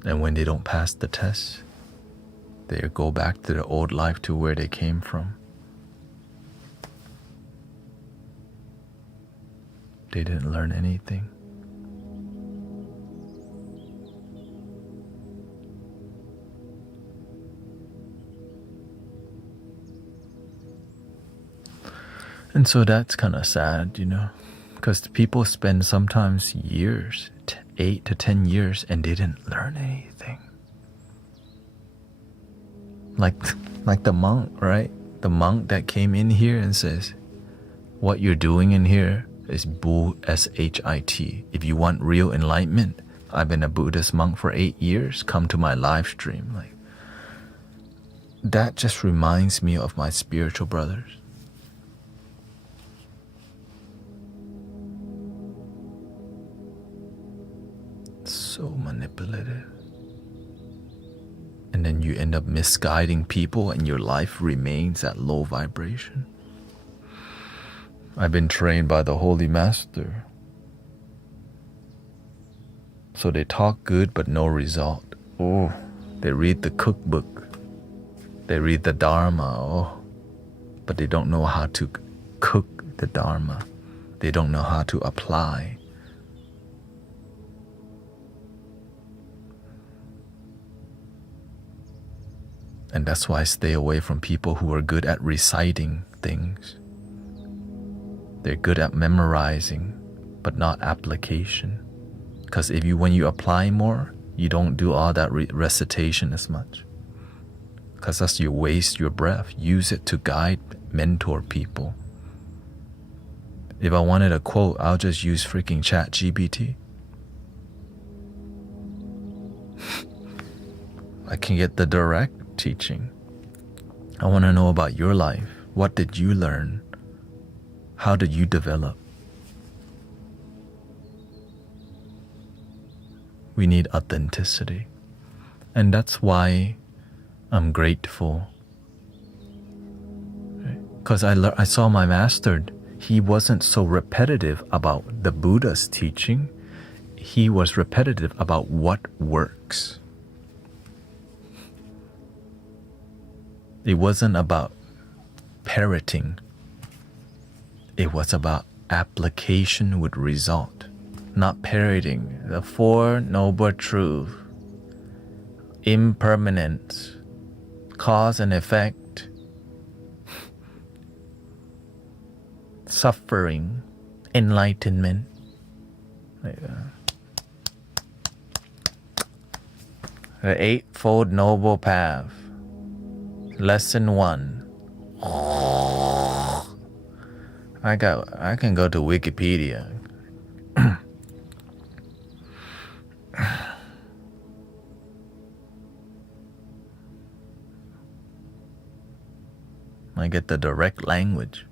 And when they don't pass the test, they go back to the old life, to where they came from. They didn't learn anything. And so that's kind of sad, because people spend sometimes years, 8 to 10 years, and they didn't learn anything. Like the monk, right? The monk that came in here and says, what you're doing in here is shit. If you want real enlightenment, I've been a Buddhist monk for 8 years. Come to my live stream. Like, that just reminds me of my spiritual brothers. So manipulative. And then you end up misguiding people, and your life remains at low vibration. I've been trained by the Holy Master. So they talk good but no result. Oh, they read the cookbook. They read the Dharma. But they don't know how to cook the Dharma. They don't know how to apply. And that's why I stay away from people who are good at reciting things. They're good at memorizing, but not application. Because when you apply more, you don't do all that recitation as much. Because that's you waste your breath. Use it to guide, mentor people. If I wanted a quote, I'll just use freaking ChatGPT. I can get the direct teaching. I want to know about your life. What did you learn? How did you develop? We need authenticity. And that's why I'm grateful. Because I saw my master. He wasn't so repetitive about the Buddha's teaching. He was repetitive about what works. It wasn't about parroting. It was about application with result, not parroting. The Four Noble Truths, impermanence, cause and effect, suffering, enlightenment. The Eightfold Noble Path. Lesson 1. I can go to Wikipedia. I get the direct language.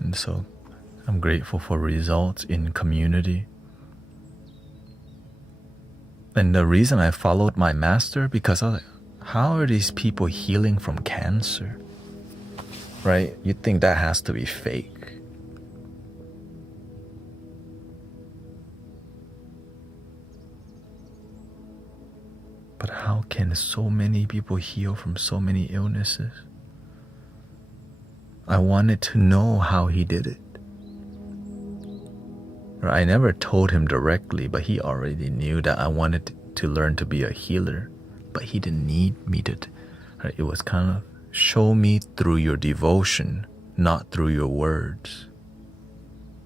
And so I'm grateful for results in community. And the reason I followed my master, because I was like, how are these people healing from cancer? Right? You think that has to be fake. But how can so many people heal from so many illnesses? I wanted to know how he did it. I never told him directly, but he already knew that I wanted to learn to be a healer. But he didn't need me to. It was kind of, show me through your devotion, not through your words.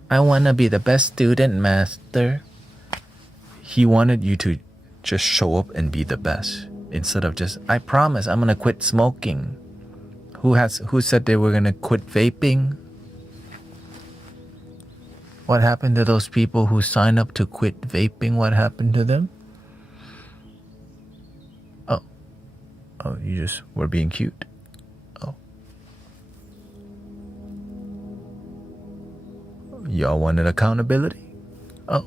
I want to be the best student, master. He wanted you to just show up and be the best, instead of just, I promise I'm going to quit smoking. Who said they were going to quit vaping? What happened to those people who signed up to quit vaping? What happened to them? Oh, you just were being cute. Oh. Y'all wanted accountability? Oh.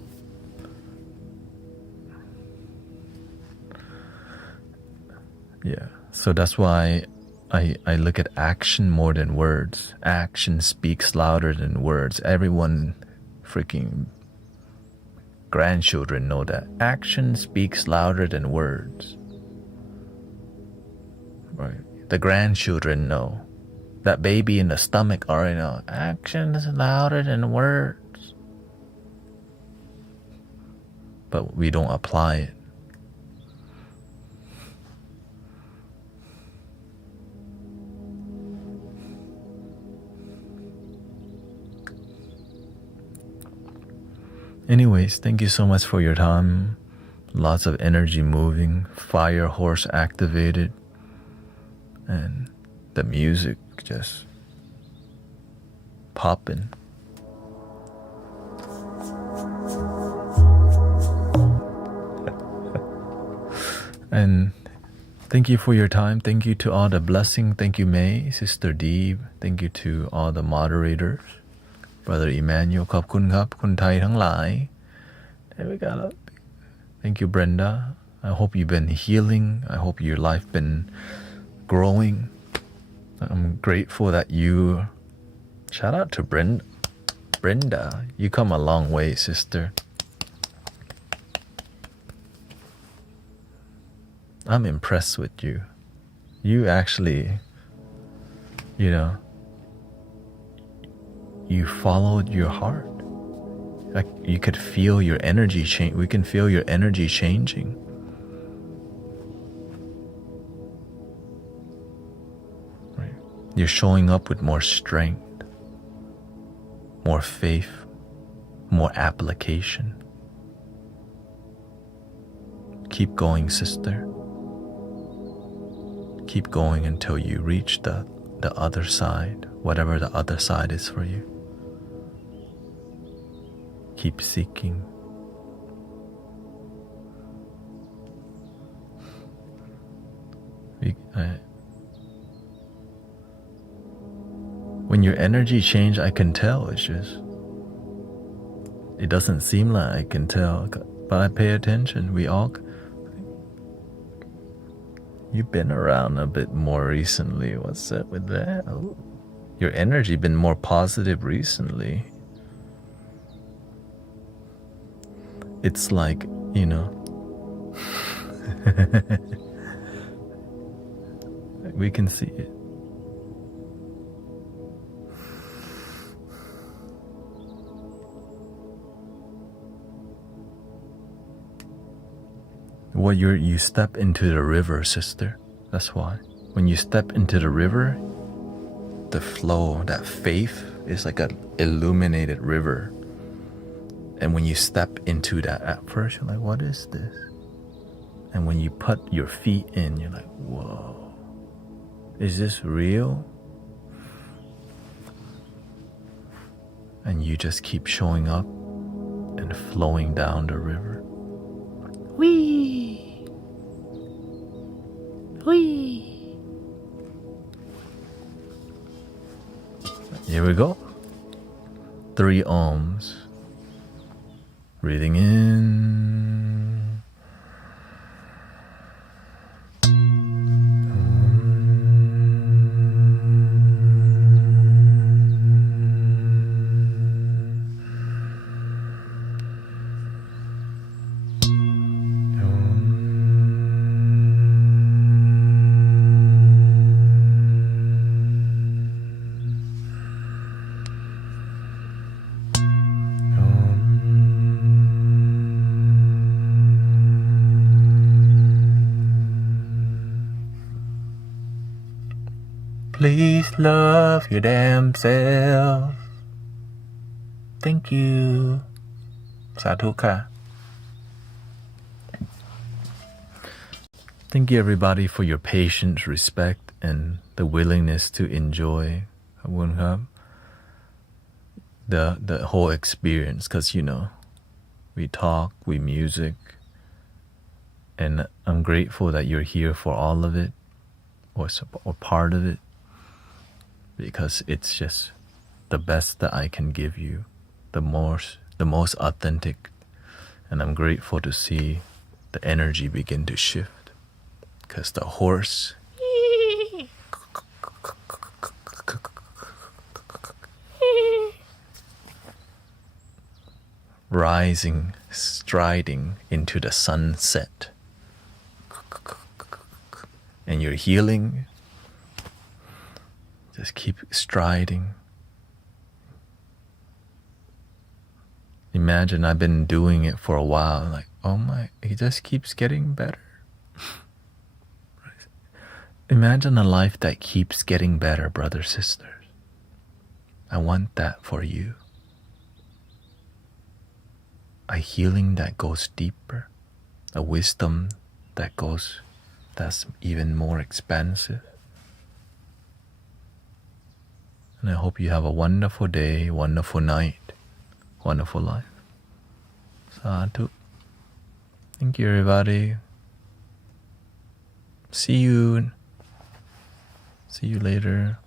Yeah, so that's why I look at action more than words. Action speaks louder than words. Everyone, freaking grandchildren know that. Action speaks louder than words. Right. The grandchildren know. That baby in the stomach already know. Action is louder than words. But we don't apply it. Anyways, thank you so much for your time. Lots of energy moving, fire horse activated, and the music just popping. And thank you for your time. Thank you to all the blessing. Thank you, May, Sister Deeb. Thank you to all the moderators. Brother Emmanuel, ขอบคุณครับคนไทยทั้งหลาย There we go. Thank you, Brenda. I hope you've been healing. I hope your life been growing. I'm grateful that you... Shout out to Brenda. You come a long way, sister. I'm impressed with you. You actually, you followed your heart. Like you could feel your energy change. We can feel your energy changing. Right. You're showing up with more strength, more faith, more application. Keep going, sister. Keep going until you reach the other side, whatever the other side is for you. Keep seeking. When your energy change, I can tell. It's just, it doesn't seem like I can tell, but I pay attention. We all... You've been around a bit more recently. What's up with that? Oh, your energy been more positive recently. It's like, we can see it. Well, you step into the river, sister. That's why. When you step into the river, the flow, that faith is like an illuminated river. And when you step into that at first, you're like, what is this? And when you put your feet in, you're like, whoa, is this real? And you just keep showing up and flowing down the river. Whee! Whee! Here we go. 3 ohms. Breathing in. Please love your damn self. Thank you. Sadhuka. Thank you everybody for your patience, respect, and the willingness to enjoy. the whole experience, because we talk, we music, and I'm grateful that you're here for all of it, or part of it, because it's just the best that I can give you, the most authentic, and I'm grateful to see the energy begin to shift, because the horse rising, striding into the sunset, and you're healing. Just keep striding. Imagine I've been doing it for a while, like, oh my, it just keeps getting better. Imagine a life that keeps getting better, brothers, sisters. I want that for you. A healing that goes deeper, a wisdom that's even more expansive. And I hope you have a wonderful day, wonderful night, wonderful life. Sadhu. Thank you, everybody. See you later.